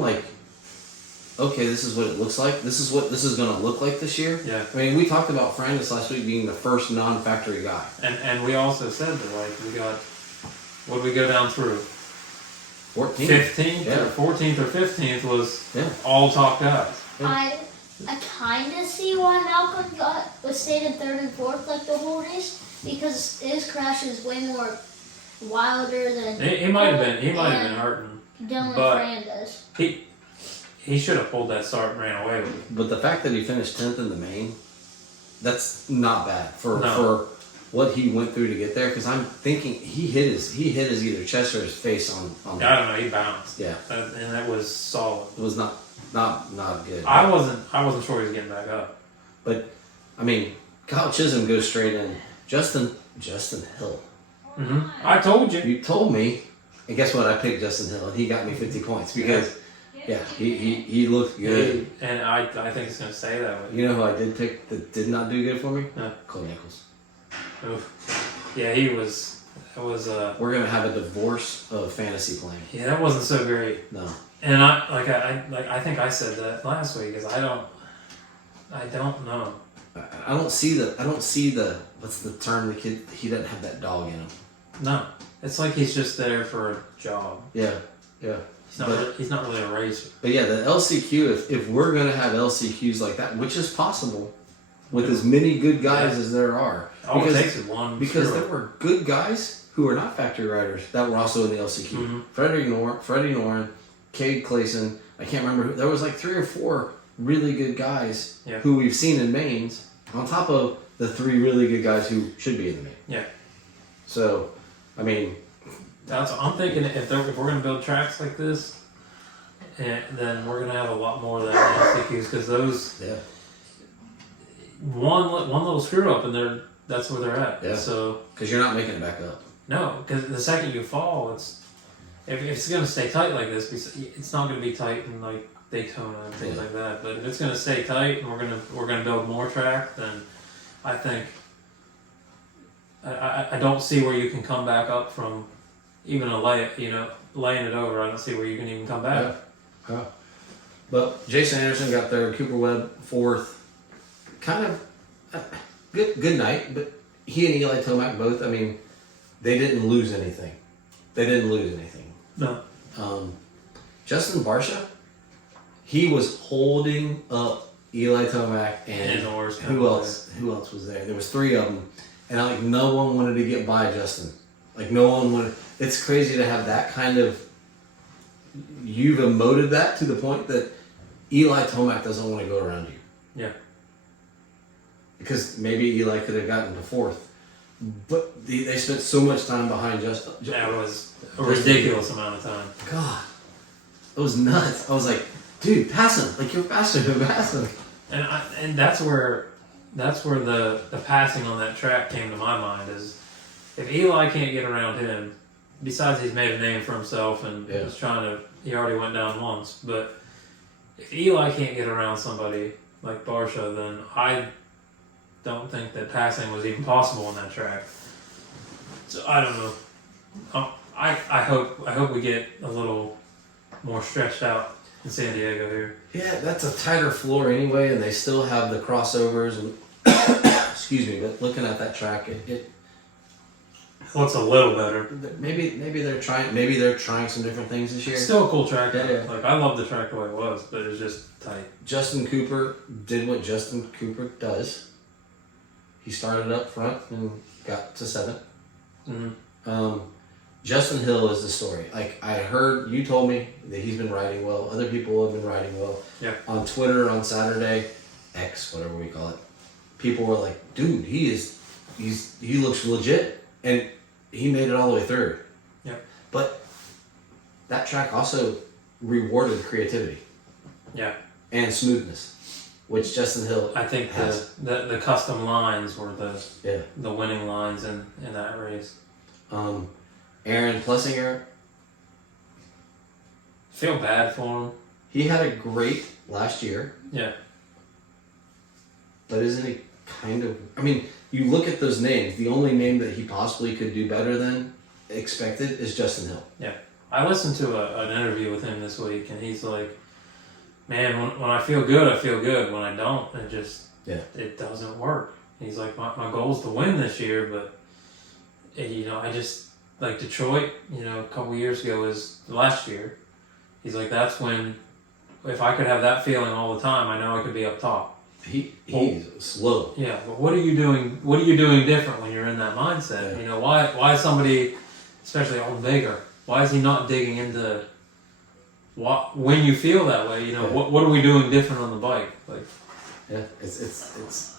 okay, this is what it looks like. This is what this is going to look like this year. Yeah. I mean, we talked about Ferrandis last week being the first non-factory guy. And we also said that, we got, what did we go down through? 14th. 15th or 14th or 15th was all top guys. I kind of see why Malcolm stayed in third and fourth the whole race, because his crash is way more wilder than He might have been hurting. Dylan but Ferrandis. he should have pulled that start and ran away with it. But the fact that he finished 10th in the main, that's not bad for what he went through to get there. Because I'm thinking he hit his either chest or his face on. I don't know. He bounced. Yeah, and that was solid. it was not good. I wasn't sure he was getting back up. But I mean, Kyle Chisholm goes straight in. Justin Hill. I told you. You told me, and guess what? I picked Justin Hill, and he got me 50 points because, he looked good. And I think it's going to stay that way. You know who I did pick that did not do good for me? No. Cole Nichols. Oof. Yeah, he was. That was. We're gonna have a divorce of fantasy playing. Yeah, that wasn't so great. No. And I think I said that last week because I don't know. I don't see the what's the term, the kid, he doesn't have that dog in him. No, it's like he's just there for a job. Yeah. He's not really a racer. But yeah, the LCQ, if we're gonna have LCQs like that, which is possible with as many good guys as there are. All it takes is one. Because there were good guys who were not factory riders that were also in the LCQ. Freddie Noren, Cade Clayson, I can't remember who, there was like 3 or 4 really good guys who we've seen in mains, on top of the 3 really good guys who should be in the main. Yeah. So, I mean, I'm thinking if we're going to build tracks like this, then we're going to have a lot more of that LCQs because those one little screw up and that's where they're at. Yeah. So because you're not making it back up. No, because the second you fall, if it's going to stay tight like this, it's not going to be tight in like Daytona and things like that. But if it's going to stay tight and we're going to build more track, then I think I don't see where you can come back up from even laying it over. I don't see where you can even come back. Yeah. But Jason Anderson got third, Cooper Webb 4th. Kind of good night, but he and Eli Tomac both, I mean, they didn't lose anything. No. Justin Barsha, he was holding up Eli Tomac and who else? Who else was there? There was 3 of them, and no one wanted to get by Justin. Like no one wanted. It's crazy to have that kind of. You've emoted that to the point that Eli Tomac doesn't want to go around you. Yeah. Because maybe Eli could have gotten to 4th, but they spent so much time behind Justin. That was a ridiculous amount of time. God, it was nuts. I was like, dude, pass him! Like you're faster than pass him. And that's where the passing on that track came to my mind is if Eli can't get around him, besides he's made a name for himself and was he already went down once, but if Eli can't get around somebody like Barsha, then I don't think that passing was even possible on that track. So I don't know. I hope we get a little more stretched out in San Diego here. Yeah, that's a tighter floor anyway, and they still have the crossovers and excuse me, but looking at that track, it looks a little better. Maybe they're trying some different things this year. Still a cool track. Yeah. Like I love the track the way it was, but it was just tight. Justin Cooper did what Justin Cooper does. He started up front and got to 7th. Mm-hmm. Justin Hill is the story. Like I heard, you told me that he's been riding well. Other people have been riding well. Yeah. On Twitter on Saturday, X, whatever we call it, people were like, "Dude, he looks legit," and he made it all the way through. Yeah. But that track also rewarded creativity. Yeah. And smoothness, which Justin Hill I think has. the custom lines were the winning lines in that race. Aaron Plessinger. Feel bad for him. He had a great last year. Yeah. But isn't he kind of... I mean, you look at those names, the only name that he possibly could do better than expected is Justin Hill. Yeah. I listened to an interview with him this week, and he's like, man, when I feel good, I feel good. When I don't, it doesn't work. He's like, my goal is to win this year, but, I just... Like Detroit, a couple years ago was last year. He's like, that's when, if I could have that feeling all the time, I know I could be up top. He's slow. Yeah, but what are you doing? What are you doing different when you're in that mindset? Yeah. Why is somebody, especially Old Baker, why is he not digging into when you feel that way, what are we doing different on the bike? Like, Yeah, it's.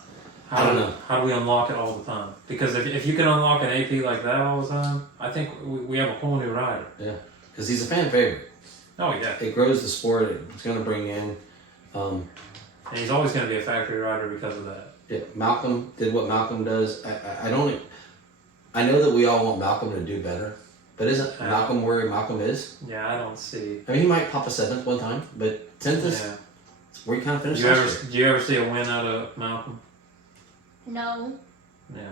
how I don't know. How do we unlock it all the time? Because if you can unlock an AP like that all the time, I think we have a whole new rider. Yeah, because he's a fan favorite. Oh yeah, It grows the sport. It's going to bring in. and he's always going to be a factory rider because of that. Yeah, Malcolm did what Malcolm does. I don't. I know that we all want Malcolm to do better, but isn't Malcolm where Malcolm is? Yeah, I don't see. I mean, he might pop a 7th one time, but 10th is Yeah. where he kind of finished. Do you ever see a win out of Malcolm? No. Yeah,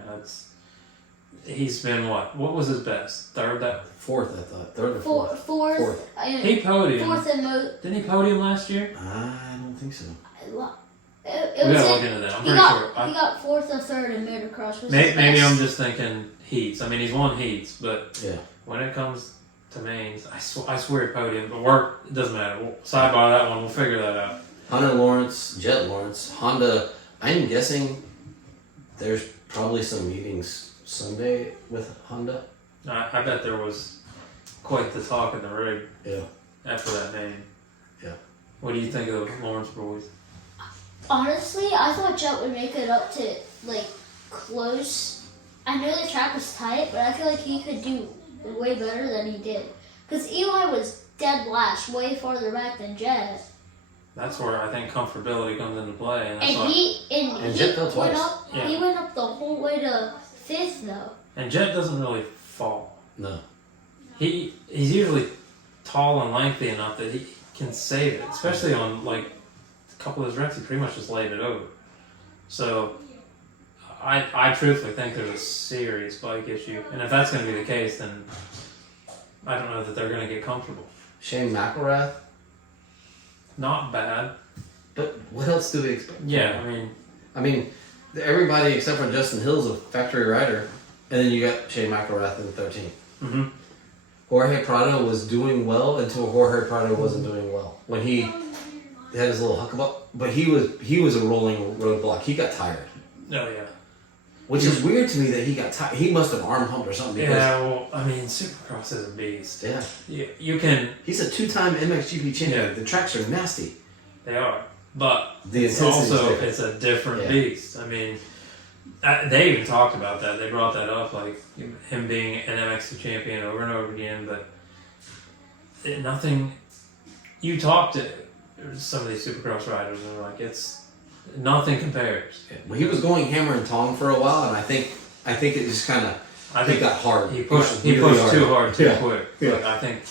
he's been what? What was his best? Third that 4th, I thought. 3rd or 4th. Fourth. he podium. Fourth and Didn't he podium last year? I don't think so. It We was gotta look into that. I'm he pretty sure. he got fourth or third in motocross. Was Maybe his best. I'm just thinking heats. I mean, he's won heats, but Yeah. when it comes to mains, I swear podium. But work, it doesn't matter. We'll sidebar that one. We'll figure that out. Hunter Lawrence, Jet Lawrence, Honda. I'm guessing there's probably some meetings Sunday with Honda. I bet there was quite the talk in the rig Yeah. after that name. Yeah. What do you think of the Lawrence boys? Honestly, I thought Jet would make it up to like close. I know the track was tight, but I feel like he could do way better than he did. Because Eli was dead last, way farther back than Jet. That's where I think comfortability comes into play, and that's And why. he Jet fell went twice. up. Yeah. He went up the whole way to fifth though. And Jet doesn't really fall. No. He's usually tall and lengthy enough that he can save it, especially on like a couple of his reps. He pretty much just laid it over. So I truthfully think there's a serious bike issue, and if that's going to be the case, then I don't know that they're going to get comfortable. Shane McElrath. Not bad. But what else do we expect? Yeah, I mean, everybody except for Justin Hill's a factory rider, and then you got Shane McElrath in 13th. Mm-hmm. Jorge Prado was doing well until Jorge Prado wasn't doing well. When he had his little huckabuck, but he was a rolling roadblock. He got tired, Oh yeah. which is weird to me that he got tired. He must have arm humped or something. Because, Yeah. Well, I mean, Supercross is a beast. yeah. You can. He's a 2-time MXGP champion. Yeah. The tracks are nasty. They are, but The it's intensity is also different. it's a different Yeah. beast. I mean, they even talked about that. They brought that up, like him being an MX champion over and over again. But nothing. You talk to some of these Supercross riders, and they're like, it's nothing compares. Well, he was going hammer and tong for a while, and I think it just kind of I think got hard. he pushed really too hard too Yeah. quick. Yeah. But I think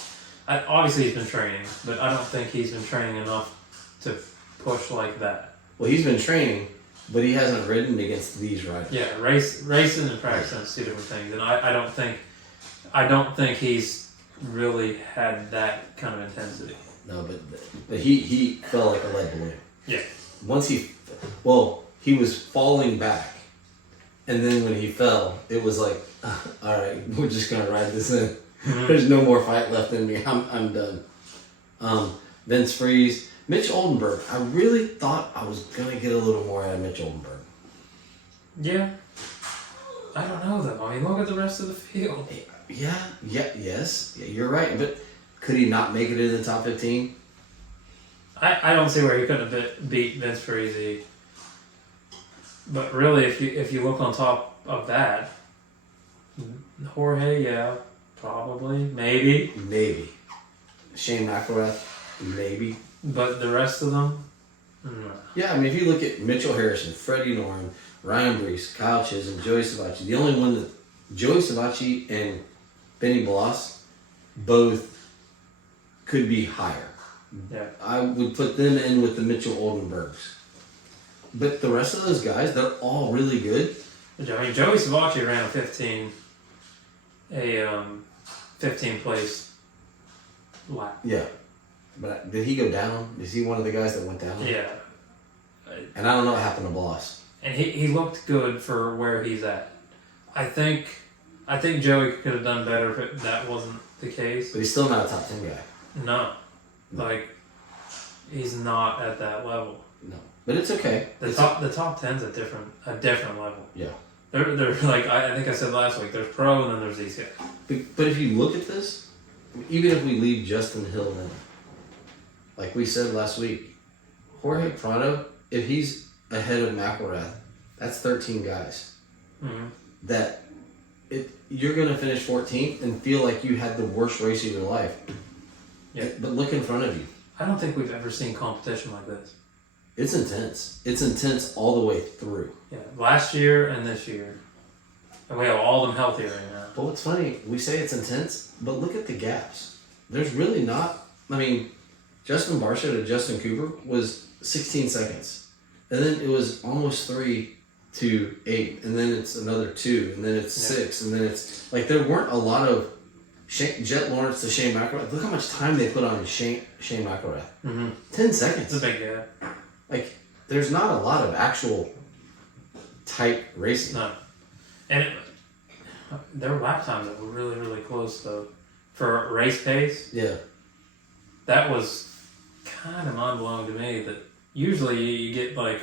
obviously he's been training, but I don't think he's been training enough to push like that. Well, he's been training, but he hasn't ridden against these riders. Yeah, racing and practicing is two different things, and I don't think he's really had that kind of intensity. No, but he fell like a lead balloon. Yeah. Once he was falling back, and then when he fell, it was like, all right, we're just gonna ride this in. Mm-hmm. There's no more fight left in me. I'm done. Vince Freeze, Mitch Oldenburg. I really thought I was gonna get a little more out of Mitch Oldenburg. Yeah. I don't know though. I mean, look at the rest of the field. Yes, you're right. But could he not make it in the top 15? I don't see where he couldn't have beat Vince Parisi. But really, if you look on top of that, Jorge, yeah, probably, maybe. Maybe. Shane McElrath, maybe. But the rest of them, no. Yeah, I mean, if you look at Mitchell Harrison, Freddie Norman, Ryan Brees, Kyle Chisholm, Joey Savacci, the only one that Joey Savacci and Benny Bloss both could be higher. Yeah. I would put them in with the Mitchell Oldenburgs. But the rest of those guys, they're all really good. I mean, Joey Savacci ran a 15 place lap. Yeah. But did he go down? Is he one of the guys that went down? Yeah. And I don't know what happened to Bloss. And he looked good for where he's at. I think Joey could have done better if that wasn't the case. But he's still not a top 10 guy. No. Like, he's not at that level. No. But it's okay. The top 10's a different level. Yeah. They're like, I think I said last week, there's pro and then there's these guys. But if you look at this, even if we leave Justin Hill in, like we said last week, Jorge Prado, if he's ahead of McElrath, that's 13 guys. Mm-hmm. You're going to finish 14th and feel like you had the worst race of your life. Yeah. But look in front of you. I don't think we've ever seen competition like this. It's intense. It's intense all the way through. Yeah, last year and this year. And we have all of them healthy right now. But what's funny, we say it's intense, but look at the gaps. There's really not, I mean, Justin Barcia to Justin Cooper was 16 seconds. And then it was almost 3 to 8. And then it's another 2. And then it's 6. And then it's, like, there weren't a lot of Jet Lawrence to Shane McElrath. Look how much time they put on Shane McElrath. Mm-hmm. 10 seconds. It's a big gap. Like, there's not a lot of actual tight racing. No. And there were lap times that were really, really close, though. For race pace, Yeah. that was kind of mind-blowing to me that usually you get like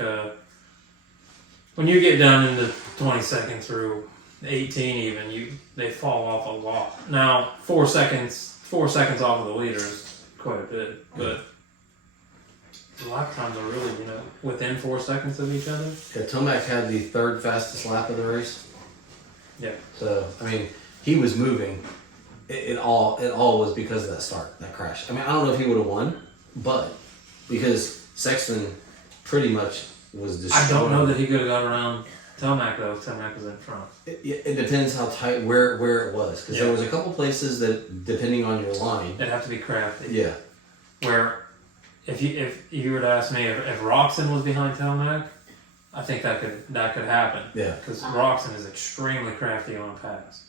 when you get down into 20 seconds through 18 even, they fall off a lot. Now, 4 seconds off of the leader is quite a bit, but the lap times are really, within 4 seconds of each other. Yeah, Tomac had the 3rd fastest lap of the race. Yeah. So, I mean, he was moving. It all was because of that start, that crash. I mean, I don't know if he would have won, but because Sexton pretty much was destroyed. I don't know that he could have got around Tomac, though, if Tomac was in front. It depends how tight, where it was. Because there was a couple places that, depending on your line. It'd have to be crafty. Yeah. Where, if you were to ask me if Roxon was behind Tomac, I think that could happen. Yeah. Because Roxon is extremely crafty on a pass.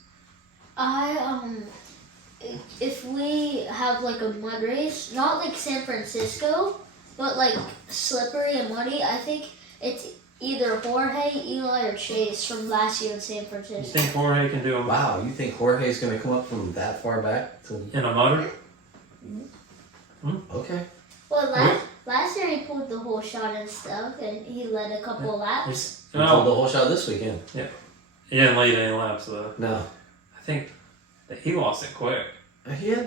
If we have like a mud race, not like San Francisco, but like slippery and muddy, I think it's either Jorge, Eli, or Chase from last year in San You Francisco. think Jorge can do a Wow, you think Jorge's going to come up from that far back? in a mudder? Okay. Well, last year he pulled the whole shot and stuff, and he led a couple laps. He pulled the whole shot this weekend. He didn't lead any laps though. No. I think that he lost it quick. He had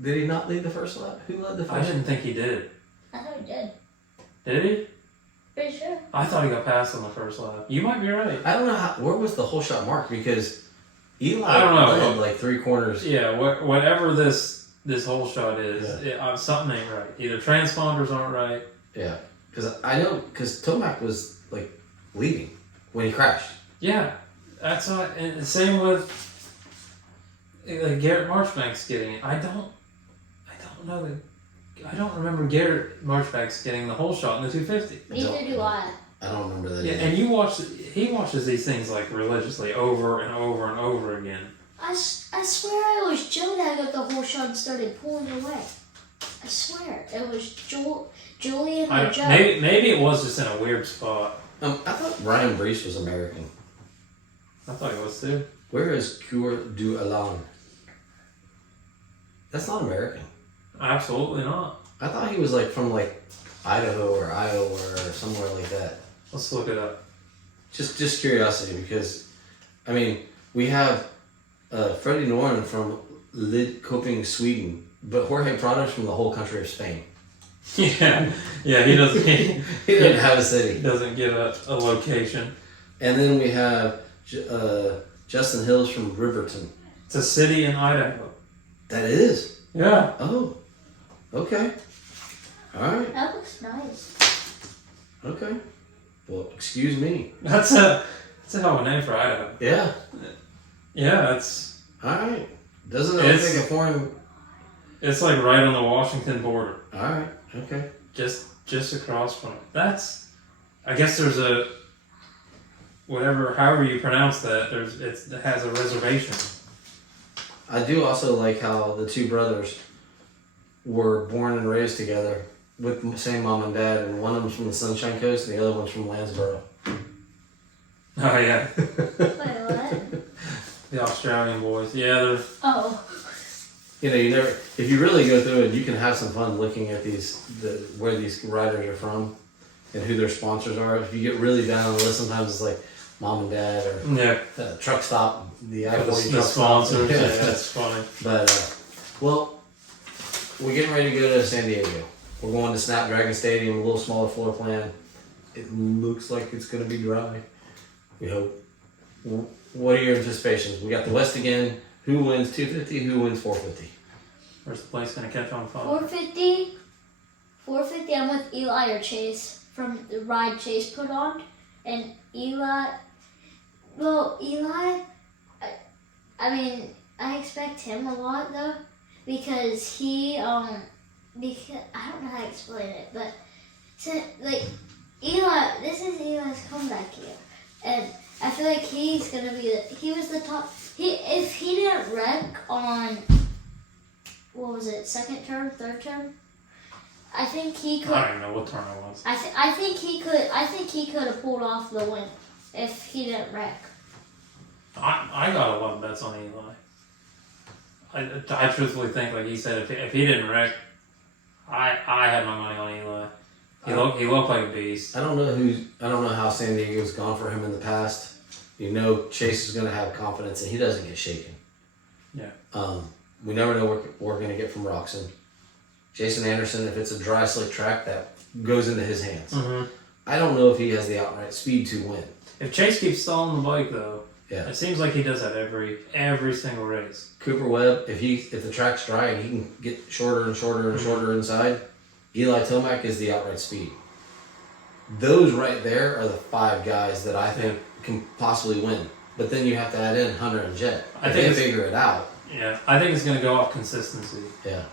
did he not lead the first lap? Who led the first I didn't think he did. I thought he did. Did he? Pretty sure. I thought he got passed on the first lap. You might be right. I don't know where was the whole shot mark, because Eli I don't know. led like 3 corners. Yeah, whatever this whole shot is, something ain't right. Either transponders aren't right. Yeah, because Tomac was like leading when he crashed. Yeah, that's what. And the same with like Garrett Marchbanks getting it. I don't know that. I don't remember Garrett Marchbanks getting the whole shot in the 250. Neither do I. I don't remember that. Yeah, either. and he watches these things like religiously over and over and over again. I swear I was Joe that got the whole shot and started pulling away. I swear. It was Julian or Joe. Maybe it was just in a weird spot. I thought Ryan Brees was American. I thought it was too. Where is Coeur d'Alene? That's not American. Absolutely not. I thought he was like from like Idaho or Iowa or somewhere like that. Let's look it up. Just curiosity, because I mean we have Freddie Noren from Lidköping, Sweden, but Jorge Prado's from the whole country of Spain. Yeah, he doesn't. He doesn't have a city. He doesn't give a location. And then we have Justin Hills from Riverton. It's a city in Idaho. That is. Yeah. Oh. Okay. All right. That looks nice. Okay. Well, excuse me. That's a hell of a name for Idaho. Yeah. Yeah, it's All right. Doesn't it look like a foreign? it's like right on the Washington border. All right. Okay. Just across from it. That's, I guess there's a, however you pronounce that, it has a reservation. I do also like how the two brothers were born and raised together with the same mom and dad, and one of them's from the Sunshine Coast and the other one's from Landsborough. Oh yeah, Wait, what? the Australian boys. Yeah, they're. Oh. You know, you never. If you really go through it, you can have some fun looking at where these riders are from, and who their sponsors are. If you get really down on the list, sometimes it's like mom and dad or truck stop, the I-40 The truck stop. sponsors. Yeah, that's funny. But well, we're getting ready to go to San Diego. We're going to Snapdragon Stadium, a little smaller floor plan. It looks like it's going to be dry. We hope. What are your anticipations? We got the West again. Who wins 250? Who wins 450? Where's the place going to catch on fire? 450. 450. I'm with Eli or Chase from the ride Chase put on, and Eli. Well, Eli. I mean, I expect him a lot though, because because I don't know how to explain it, but like Eli, this is Eli's comeback year, and I feel like he's gonna be. He was the top. If he didn't wreck on what was it, second term, third term, I think he could. I don't even know what turn it was. I think he could. I think he could have pulled off the win if he didn't wreck. I got a lot of bets on Eli. I truthfully think, like he said, if he didn't wreck, I had my money on Eli. He looked like a beast. I don't know how San Diego's gone for him in the past. You know, Chase is going to have confidence, and he doesn't get shaken. Yeah. We never know what we're going to get from Roxon. Jason Anderson, if it's a dry, slick track, that goes into his hands. Mm-hmm. I don't know if he has the outright speed to win. If Chase keeps stalling the bike, though, Yeah. it seems like he does that every single race. Cooper Webb, if the track's dry and he can get shorter and shorter and shorter inside, Eli Tomac is the outright speed. Those right there are the 5 guys that I think can possibly win. But then you have to add in Hunter and Jet. I If think they figure it out. Yeah, I think it's going to go off consistency. Yeah.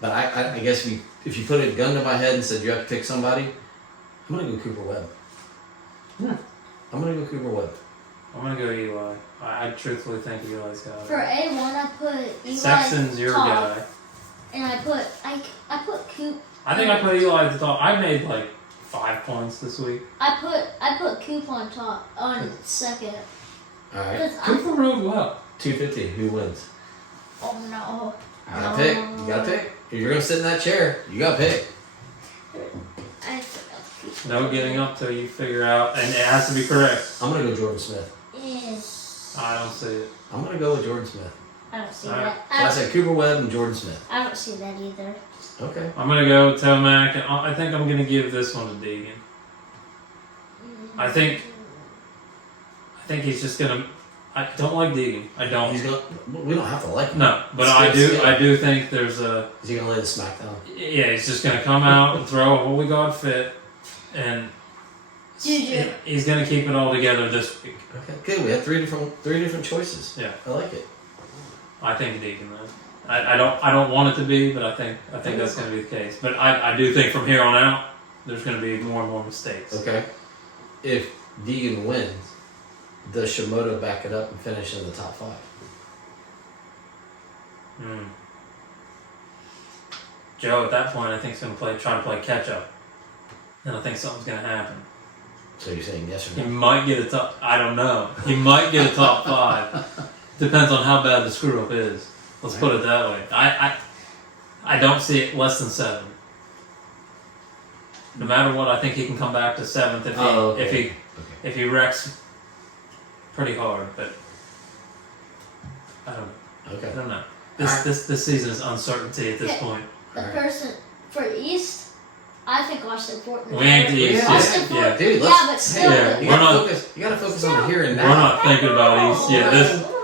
But I guess if you put a gun to my head and said you have to pick somebody, I'm going to go Cooper Webb. I'm going to go Cooper Webb. I'm going to go Eli. I truthfully think Eli's got it. For A1, I put Eli Sexton's your top, guy. and I put Coop. I think I put Eli at the top. I made like 5 points this week. I put Coop on top on second. All right. 'Cause Cooper rode well. 250. Who wins? Oh no. You gotta pick. You gotta pick. If you're gonna sit in that chair, you gotta pick. I No getting up till you figure out, and it has to be correct. I'm gonna go Jordan Smith. I don't see it. I'm gonna go with Jordan Smith. I don't see Alright. that. So I said Cooper Webb and Jordan Smith. I don't see that either. Okay. I'm going to go Tomac, and I think I'm going to give this one to Deegan. I think he's just going to... I don't like Deegan. I don't. We don't have to like him. No, but Still. I do think there's a... Is he gonna lay the smack down? Yeah, he's just going to come out and throw a Holy God fit, and Juju. he's going to keep it all together this week. Okay, good. We had three different choices. Yeah. I like it. I think Deegan, though. I don't want it to be, but I think that's going to be the case. But I do think from here on out, there's going to be more and more mistakes. Okay. If Deegan wins, does Shimoda back it up and finish in the top 5? Joe, at that point, I think he's going to try to play catch up, and I think something's going to happen. So you're saying yes or He no? might get a top. I don't know. He might get a top 5. Depends on how bad the screw up is. Let's put it that way. I don't see it less than 7. No matter what, I think he can come back to 7th if he wrecks pretty hard. But I don't know. Okay. I don't know. This season is uncertainty at this Okay. point. The person for East, I think Austin Portman. We ain't the East. Austin Yeah. Portman. Dude, Yeah, but still. Yeah. You We're gotta not- focus. You gotta focus on the here and We're now. not thinking about East. Yeah,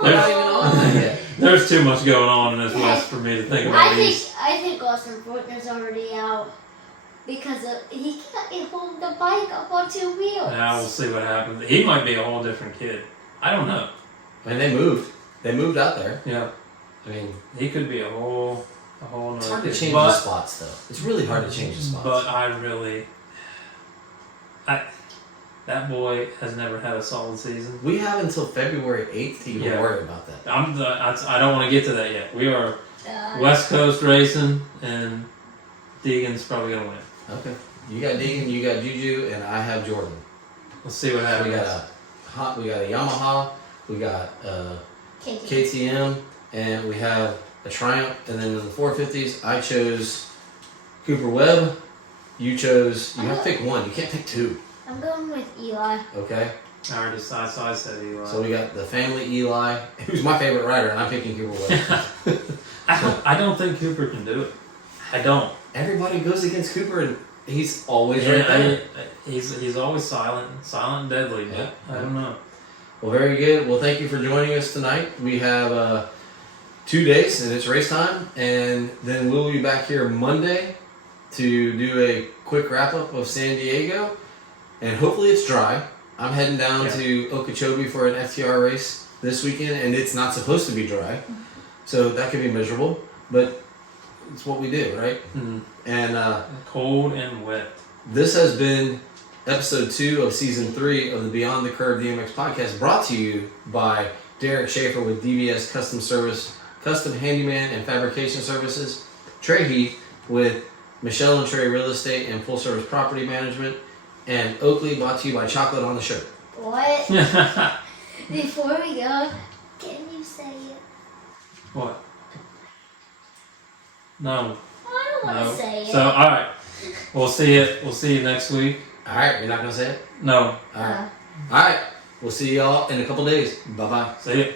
We're not even on that yet. there's too much going on in this West for me to think about East. I think Austin Portman's already out because he can't hold the bike up on 2 wheels. Now we'll see what happens. He might be a whole different kid. I don't know. I mean, they moved. They moved out there. Yeah, I mean, he could be a whole it's nother hard to kid. change the spots, though. It's really hard to change the spots. But that boy has never had a solid season. We have until February 8th to even Yeah. worry about that. I don't want to get to that yet. We are Uh, West Coast racing, and Deegan's probably gonna win. Okay. You got Deegan, you got Juju, and I have Jordan. Let's see what So happens. we got a Yamaha, we got KTM, and we have a Triumph. And then in the 450s, I chose Cooper Webb. You chose. You have to pick one. You can't pick 2. I'm going with Eli. Okay. I already so I said Eli. So we got the family Eli, who's my favorite rider, and I'm picking Cooper Webb. I don't think Cooper can do it. I don't. everybody goes against Cooper, and he's always right there. He's always silent and deadly. But Yeah. I don't know. Well, very good. Well, thank you for joining us tonight. We have 2 days, and it's race time, and then we'll be back here Monday to do a quick wrap up of San Diego, and hopefully it's dry. I'm heading down to Okeechobee for an FTR race this weekend, and it's not supposed to be dry, so that could be miserable, but it's what we do, right? Mm-hmm. And Cold and wet. this has been episode 2 of season 3 of the Beyond the Curve DMX podcast, brought to you by Derek Schaefer with DBS Custom Handyman and Fabrication Services, Trey Heath with Michelle and Trey Real Estate and Full Service Property Management, and Oakley, brought to you by Chocolate on the Shirt. What? Before we go, can you say it? What? No. I don't want to say it. So all right, we'll see you next week. All right, you're not going to say it? No. All right. All right, we'll see y'all in a couple days. Bye-bye. See you.